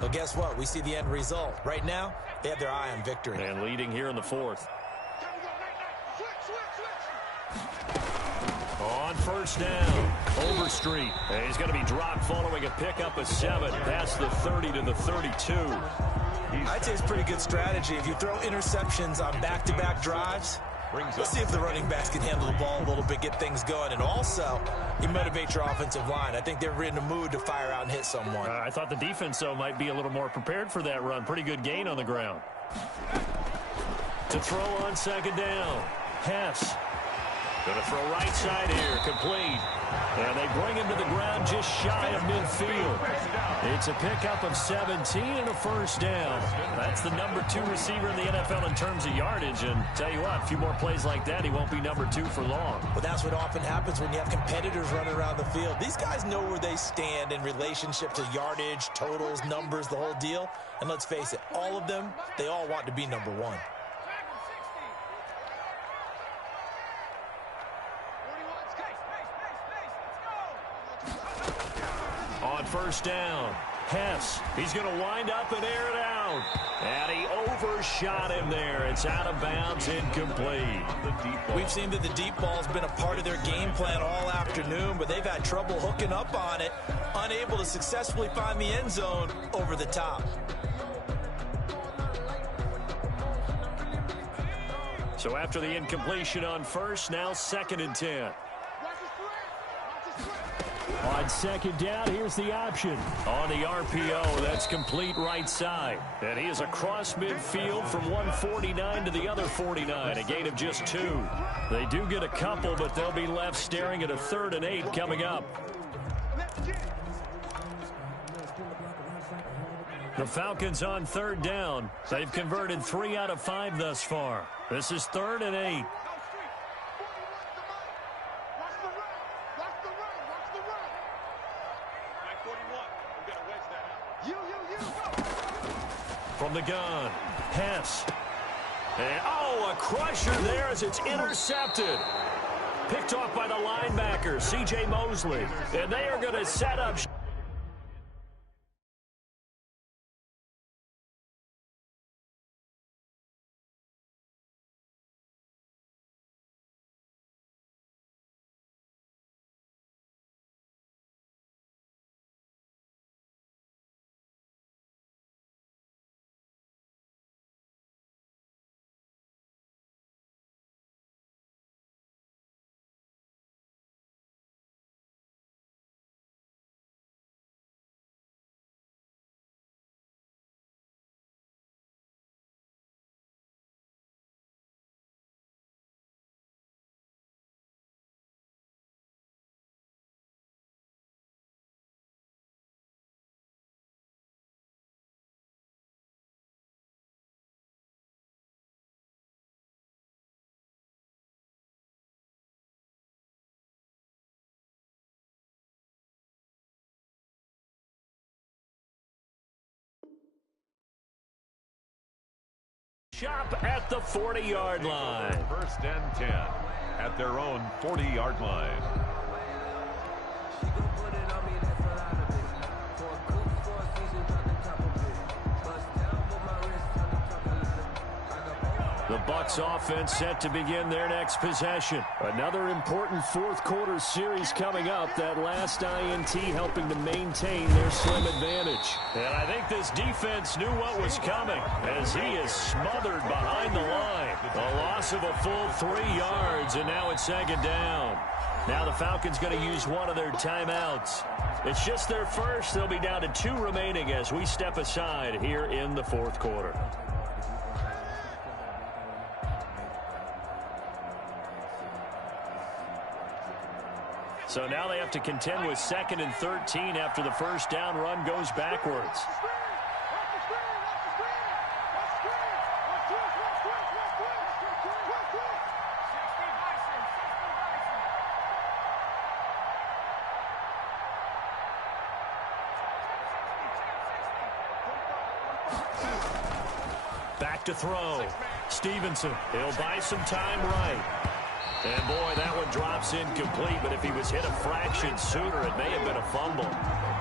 well, guess what? We see the end result. Right now, they have their eye on victory. And leading here in the 4th. On first down, Overstreet. And he's going to be dropped following a pickup of 7 past the 30 to the 32. I'd say it's pretty good strategy. If you throw interceptions on back-to-back drives, let's see if the running backs can handle the ball a little bit, get things going. And also, you motivate your offensive line. I think they're in the mood to fire out and hit someone. I thought the defense, though, might be a little more prepared for that run. Pretty good gain on the ground. To throw on second down, Hess. Going to throw right side here, complete. And they bring him to the ground just shy of midfield. It's a pickup of 17 and a first down. That's the number 2 receiver in the NFL in terms of yardage. And tell you what, a few more plays like that, he won't be number 2 for long. But that's what often happens when you have competitors running around the field. These guys know where they stand in relationship to yardage, totals, numbers, the whole deal. And let's face it, all of them, they all want to be number 1. On first down, Hess. He's going to wind up and air it out. And he overshot him there. It's out of bounds, incomplete. We've seen that the deep ball's been a part of their game plan all afternoon, but they've had trouble hooking up on it, unable to successfully find the end zone over the top. So after the incompletion on first, now 2nd and 10. On second down, here's the option. On the RPO, that's complete right side. And he is across midfield from 149 to the other 49, a gain of just 2. They do get a couple, but they'll be left staring at a 3rd and 8 coming up. The Falcons on 3rd down. They've converted 3 out of 5 thus far. This is 3rd and 8. From the gun, Hess. And, oh, a crusher there as it's intercepted. Picked off by the linebacker, C.J. Mosley. And they are going to set up. Shop at the 40-yard line. 1st and 10 at their own 40-yard line. The Bucs offense set to begin their next possession. Another important fourth quarter series coming up. That last INT helping to maintain their slim advantage. And I think this defense knew what was coming as he is smothered behind the line. A loss of a full 3 yards, and now it's second down. Now the Falcons going to use one of their timeouts. It's just their first. They'll be down to 2 remaining as we step aside here in the fourth quarter. So now they have to contend with 2nd and 13 after the first down run goes backwards. Back to throw. Stevenson. He'll buy some time right. And, boy, that one drops incomplete, but if he was hit a fraction sooner, it may have been a fumble.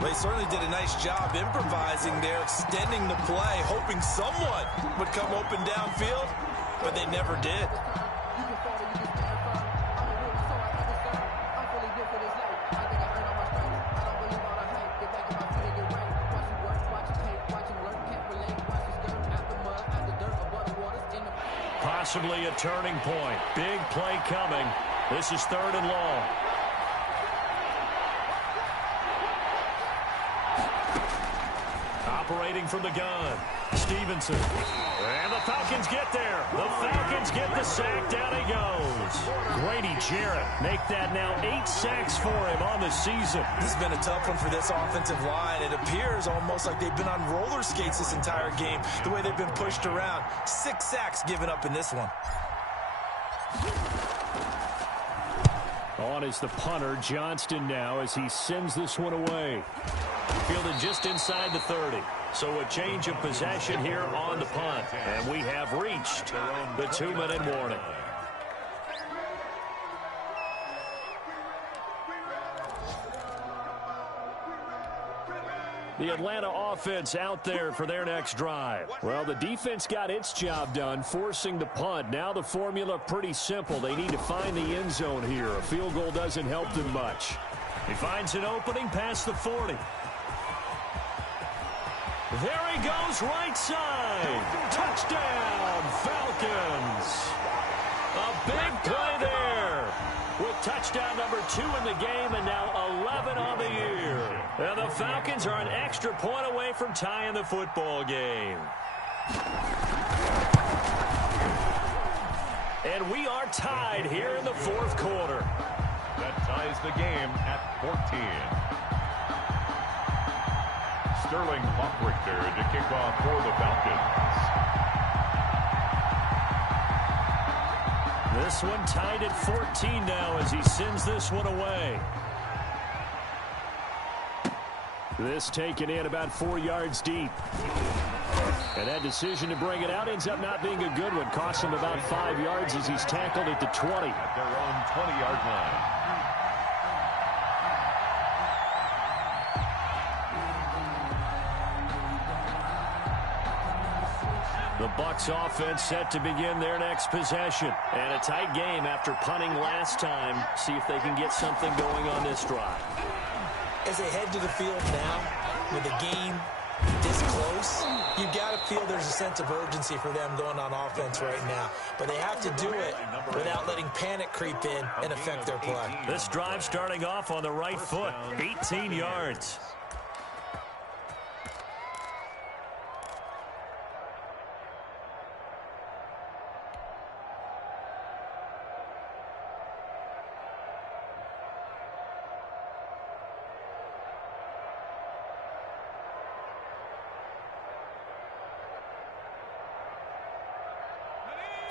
They certainly did a nice job improvising there, extending the play, hoping someone would come open downfield, but they never did. Possibly a turning point. Big play coming. This is 3rd and long. Operating from the gun. Stevenson. And the Falcons get there. The Falcons get the sack. Down he goes. Grady Jarrett make that now 8 sacks for him on the season. This has been a tough one for this offensive line. It appears almost like they've been on roller skates this entire game, the way they've been pushed around. 6 sacks given up in this one. On is the punter, Johnston, now as he sends this one away. Fielded just inside the 30. So a change of possession here on the punt. And we have reached the 2-minute warning. The Atlanta offense out there for their next drive. Well, the defense got its job done, forcing the punt. Now the formula pretty simple. They need to find the end zone here. A field goal doesn't help them much. He finds an opening past the 40. There he goes, right side. Touchdown, Falcons. A big play there with touchdown number 2 in the game and now 11 on the year. And the Falcons are an extra point away from tying the football game. And we are tied here in the fourth quarter. That ties the game at 14. Sterling Hawkrichter to kick off for the Falcons. This one tied at 14 now as he sends this one away. This taken in about 4 yards deep. And that decision to bring it out ends up not being a good one. Costs him about 5 yards as he's tackled at the 20. At their own 20-yard line. The Bucs offense set to begin their next possession. And a tight game after punting last time. See if they can get something going on this drive. As they head to the field now, with the game this close, you've got to feel there's a sense of urgency for them going on offense right now. But they have to do it without letting panic creep in and affect their play. This drive starting off on the right foot, 18 yards.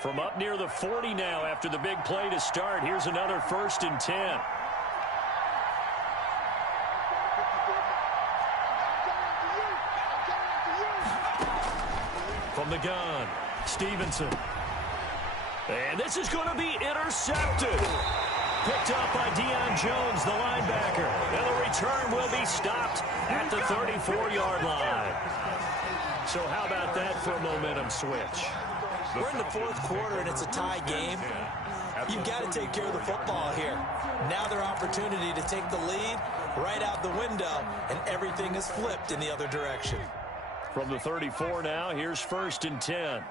From up near the 40 now after the big play to start. Here's another 1st and 10. From the gun, Stevenson. And this is going to be intercepted. Picked up by Deion Jones, the linebacker. And the return will be stopped at the 34-yard line. So how about that for a momentum switch? We're in the fourth quarter, and it's a tie game. You've got to take care of the football here. Now their opportunity to take the lead right out the window, and everything is flipped in the other direction. From the 34 now, here's 1st and 10.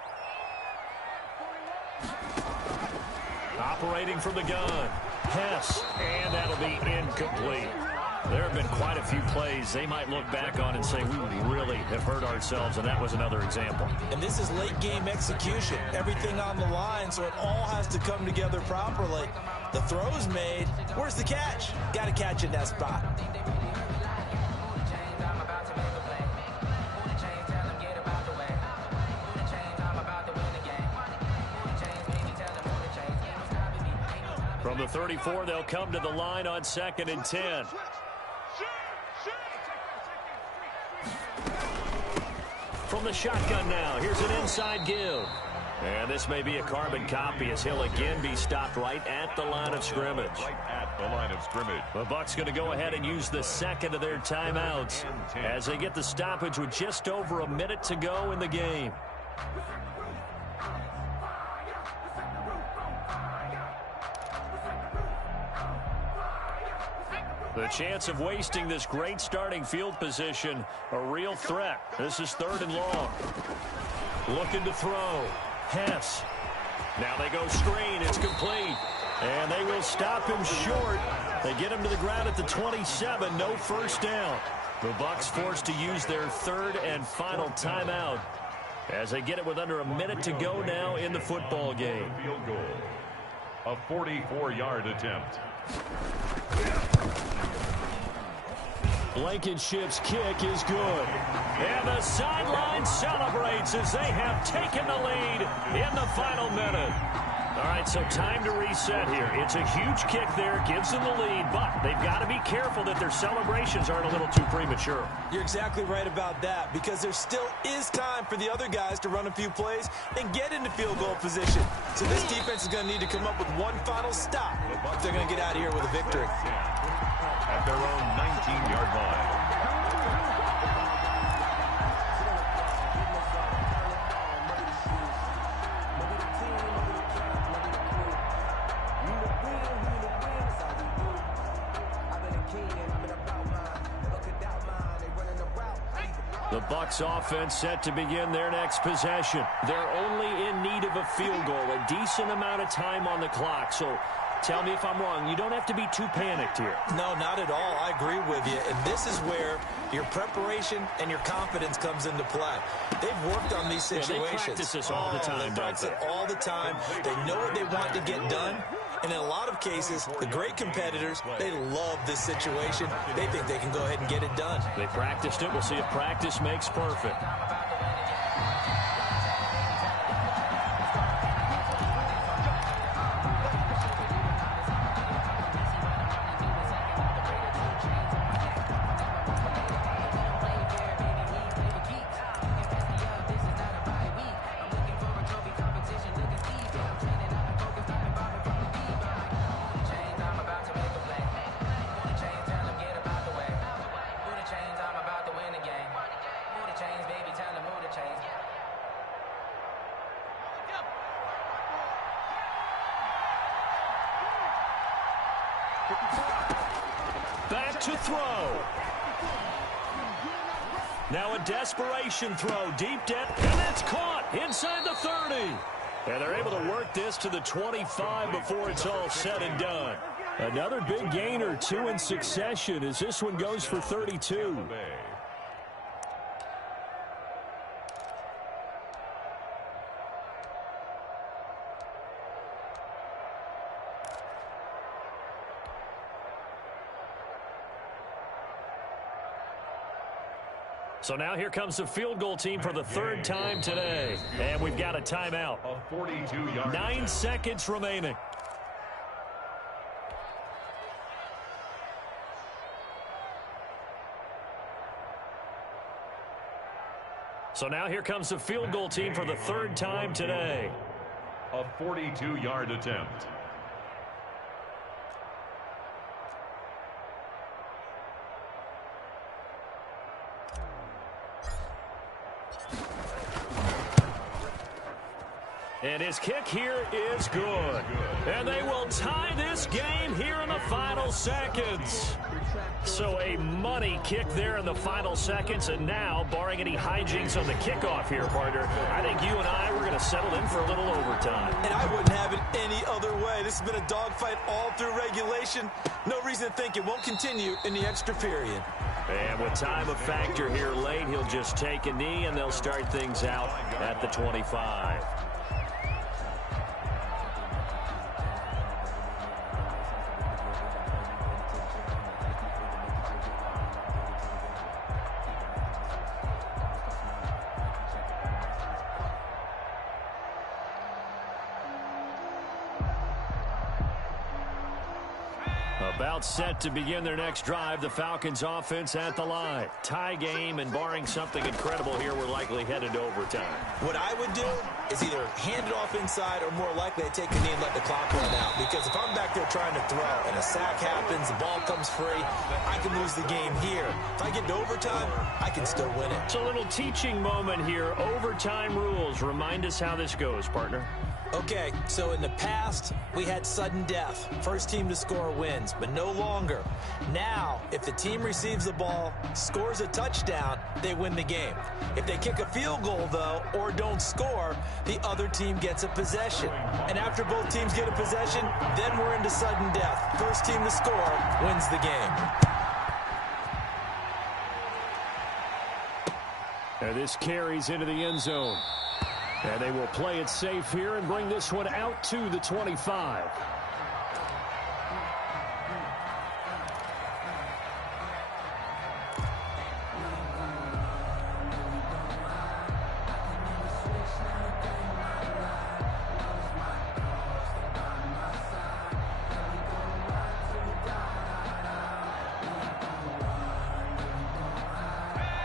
Operating from the gun. Hess, and that'll be incomplete. There have been quite a few plays they might look back on and say, we really have hurt ourselves, and that was another example. And this is late-game execution. Everything on the line, so it all has to come together properly. The throw's made. Where's the catch? Got to catch in that spot. From the 34, they'll come to the line on 2nd and 10. From the shotgun now, here's an inside give. And this may be a carbon copy as he'll again be stopped right at the line of scrimmage. Right at the line of scrimmage. The Bucs going to go ahead and use the 2nd of their timeouts as they get the stoppage with just over a minute to go in the game. The chance of wasting this great starting field position, a real threat. This is 3rd and long. Looking to throw. Hess. Now they go screen. It's complete. And they will stop him short. They get him to the ground at the 27. No first down. The Bucs forced to use their 3rd and final timeout as they get it with under a minute to go now in the football game. Field goal. A 44-yard attempt. Blankenship's kick is good. And the sideline celebrates as they have taken the lead in the final minute. All right, so time to reset here. It's a huge kick there, gives them the lead, but they've got to be careful that their celebrations aren't a little too premature. You're exactly right about that, because there still is time for the other guys to run a few plays and get into field goal position. So this defense is going to need to come up with one final stop if they're going to get out of here with a victory. At their own 19-yard line. The Bucs offense set to begin their next possession. They're only in need of a field goal, a decent amount of time on the clock. So tell me if I'm wrong. You don't have to be too panicked here. No, not at all. I agree with you. And this is where your preparation and your confidence comes into play. They've worked on these situations. Yeah, they practice this all the time. They practice it all the time. They know what they want to get done. And in a lot of cases, the great competitors, they love this situation. They think they can go ahead and get it done. They practiced it. We'll see if practice makes perfect. Back to throw. Now a desperation throw, deep depth, and it's caught inside the 30. And they're able to work this to the 25 before it's all said and done. Another big gain or two in succession as this one goes for 32. So now here comes the field goal team for the 3rd time today. And we've got a timeout. A 42-yard 9 seconds remaining. So now here comes the field goal team for the 3rd time today. A 42-yard attempt. And his kick here is good. And they will tie this game here in the final seconds. So a money kick there in the final seconds. And now, barring any hijinks on the kickoff here, partner, I think you and I, we're going to settle in for a little overtime. And I wouldn't have it any other way. This has been a dogfight all through regulation. No reason to think it won't continue in the extra period. And with time a factor here late, he'll just take a knee, and they'll start things out at the 25. About set to begin their next drive, the Falcons offense at the line. Tie game, and barring something incredible here, we're likely headed to overtime. What I would do is either hand it off inside or more likely I take a knee and let the clock run out. Because if I'm back there trying to throw and a sack happens, the ball comes free, I can lose the game here. If I get to overtime, I can still win it. It's a little teaching moment here. Overtime rules. Remind us how this goes, partner. Okay, so in the past, we had sudden death. First team to score wins, but no longer. Now, if the team receives the ball, scores a touchdown, they win the game. If they kick a field goal, though, or don't score, the other team gets a possession. And after both teams get a possession, then we're into sudden death. First team to score wins the game. And this carries into the end zone. And they will play it safe here and bring this one out to the 25.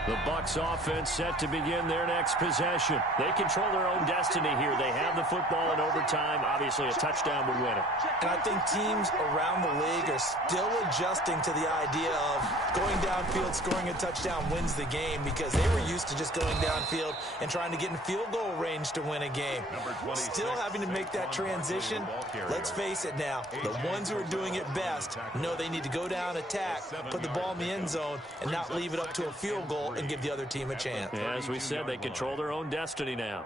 The Bucs offense set to begin their next possession. They control their own destiny here. They have the football in overtime. Obviously, a touchdown would win it. And I think teams around the league are still adjusting to the idea of going downfield, scoring a touchdown wins the game, because they were used to just going downfield and trying to get in field goal range to win a game. Still having to make that transition. Let's face it now, the ones who are doing it best know they need to go down, attack, put the ball in the end zone, and not leave it up to a field goal and give the other team a chance. Yeah, as we said, they control their own destiny now.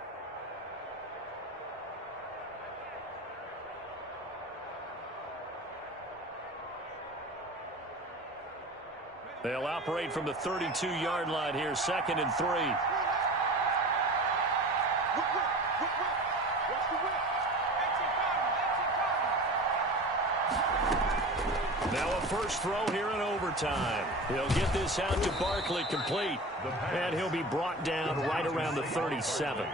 They'll operate from the 32-yard line here, 2nd and 3. Now a first throw here in overtime. He'll get this out to Barkley, complete. And he'll be brought down right around the 37.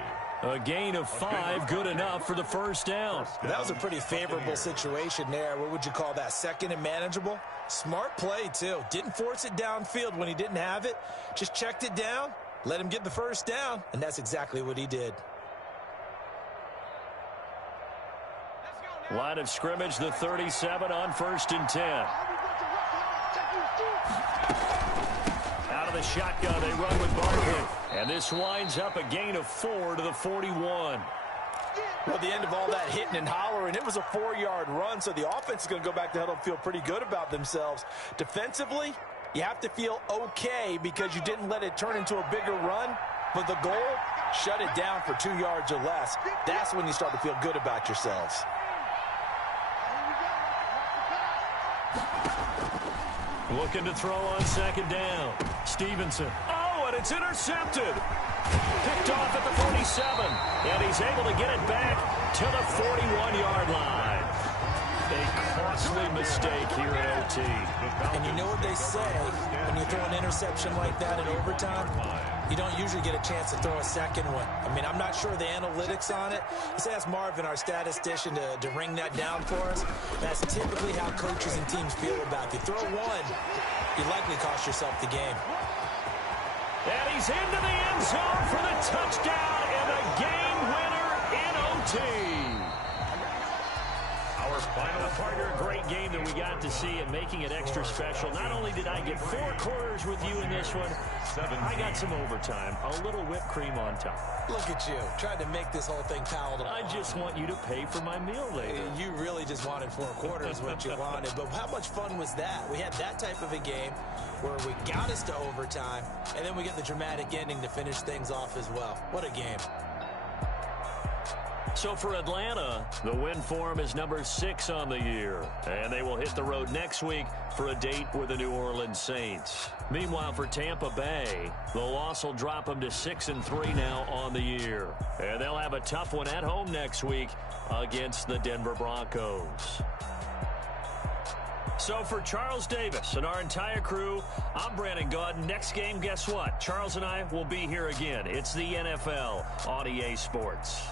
A gain of 5, good enough for the first down. That was a pretty favorable situation there. What would you call that? Second and manageable? Smart play, too. Didn't force it downfield when he didn't have it. Just checked it down, let him get the first down, and that's exactly what he did. Line of scrimmage, the 37 on 1st and 10. Out of the shotgun, they run with Barkley. And this winds up a gain of 4 to the 41. Well, at the end of all that hitting and hollering, it was a 4-yard run, so the offense is going to go back to huddle and feel pretty good about themselves. Defensively, you have to feel okay because you didn't let it turn into a bigger run, but the goal, shut it down for 2 yards or less. That's when you start to feel good about yourselves. Looking to throw on 2nd down. Stevenson. Oh, and it's intercepted. Picked off at the 47. And he's able to get it back to the 41-yard line. A costly mistake here in OT. And you know what they say, when you throw an interception like that in overtime, you don't usually get a chance to throw a second one. I mean, I'm not sure the analytics on it. Let's ask Marvin, our statistician, to ring that down for us. That's typically how coaches and teams feel about it. If you throw one, you likely cost yourself the game. And he's into the end zone for the touchdown and the game winner in OT. Our final partner, a great game that we got to see and making it extra special. Not only did I get 4 quarters with you in this one, I got some overtime, a little whipped cream on top. Look at you, trying to make this whole thing palatable. I just want you to pay for my meal later. You really just wanted 4 quarters what you wanted, but how much fun was that? We had that type of a game where we got us to overtime, and then we get the dramatic ending to finish things off as well. What a game. So for Atlanta, the win form is number 6 on the year, and they will hit the road next week for a date with the New Orleans Saints. Meanwhile, for Tampa Bay, the loss will drop them to 6-3 now on the year, and they'll have a tough one at home next week against the Denver Broncos. So for Charles Davis and our entire crew, I'm Brandon Gaudin. Next game, guess what? Charles and I will be here again. It's the NFL on EA Sports.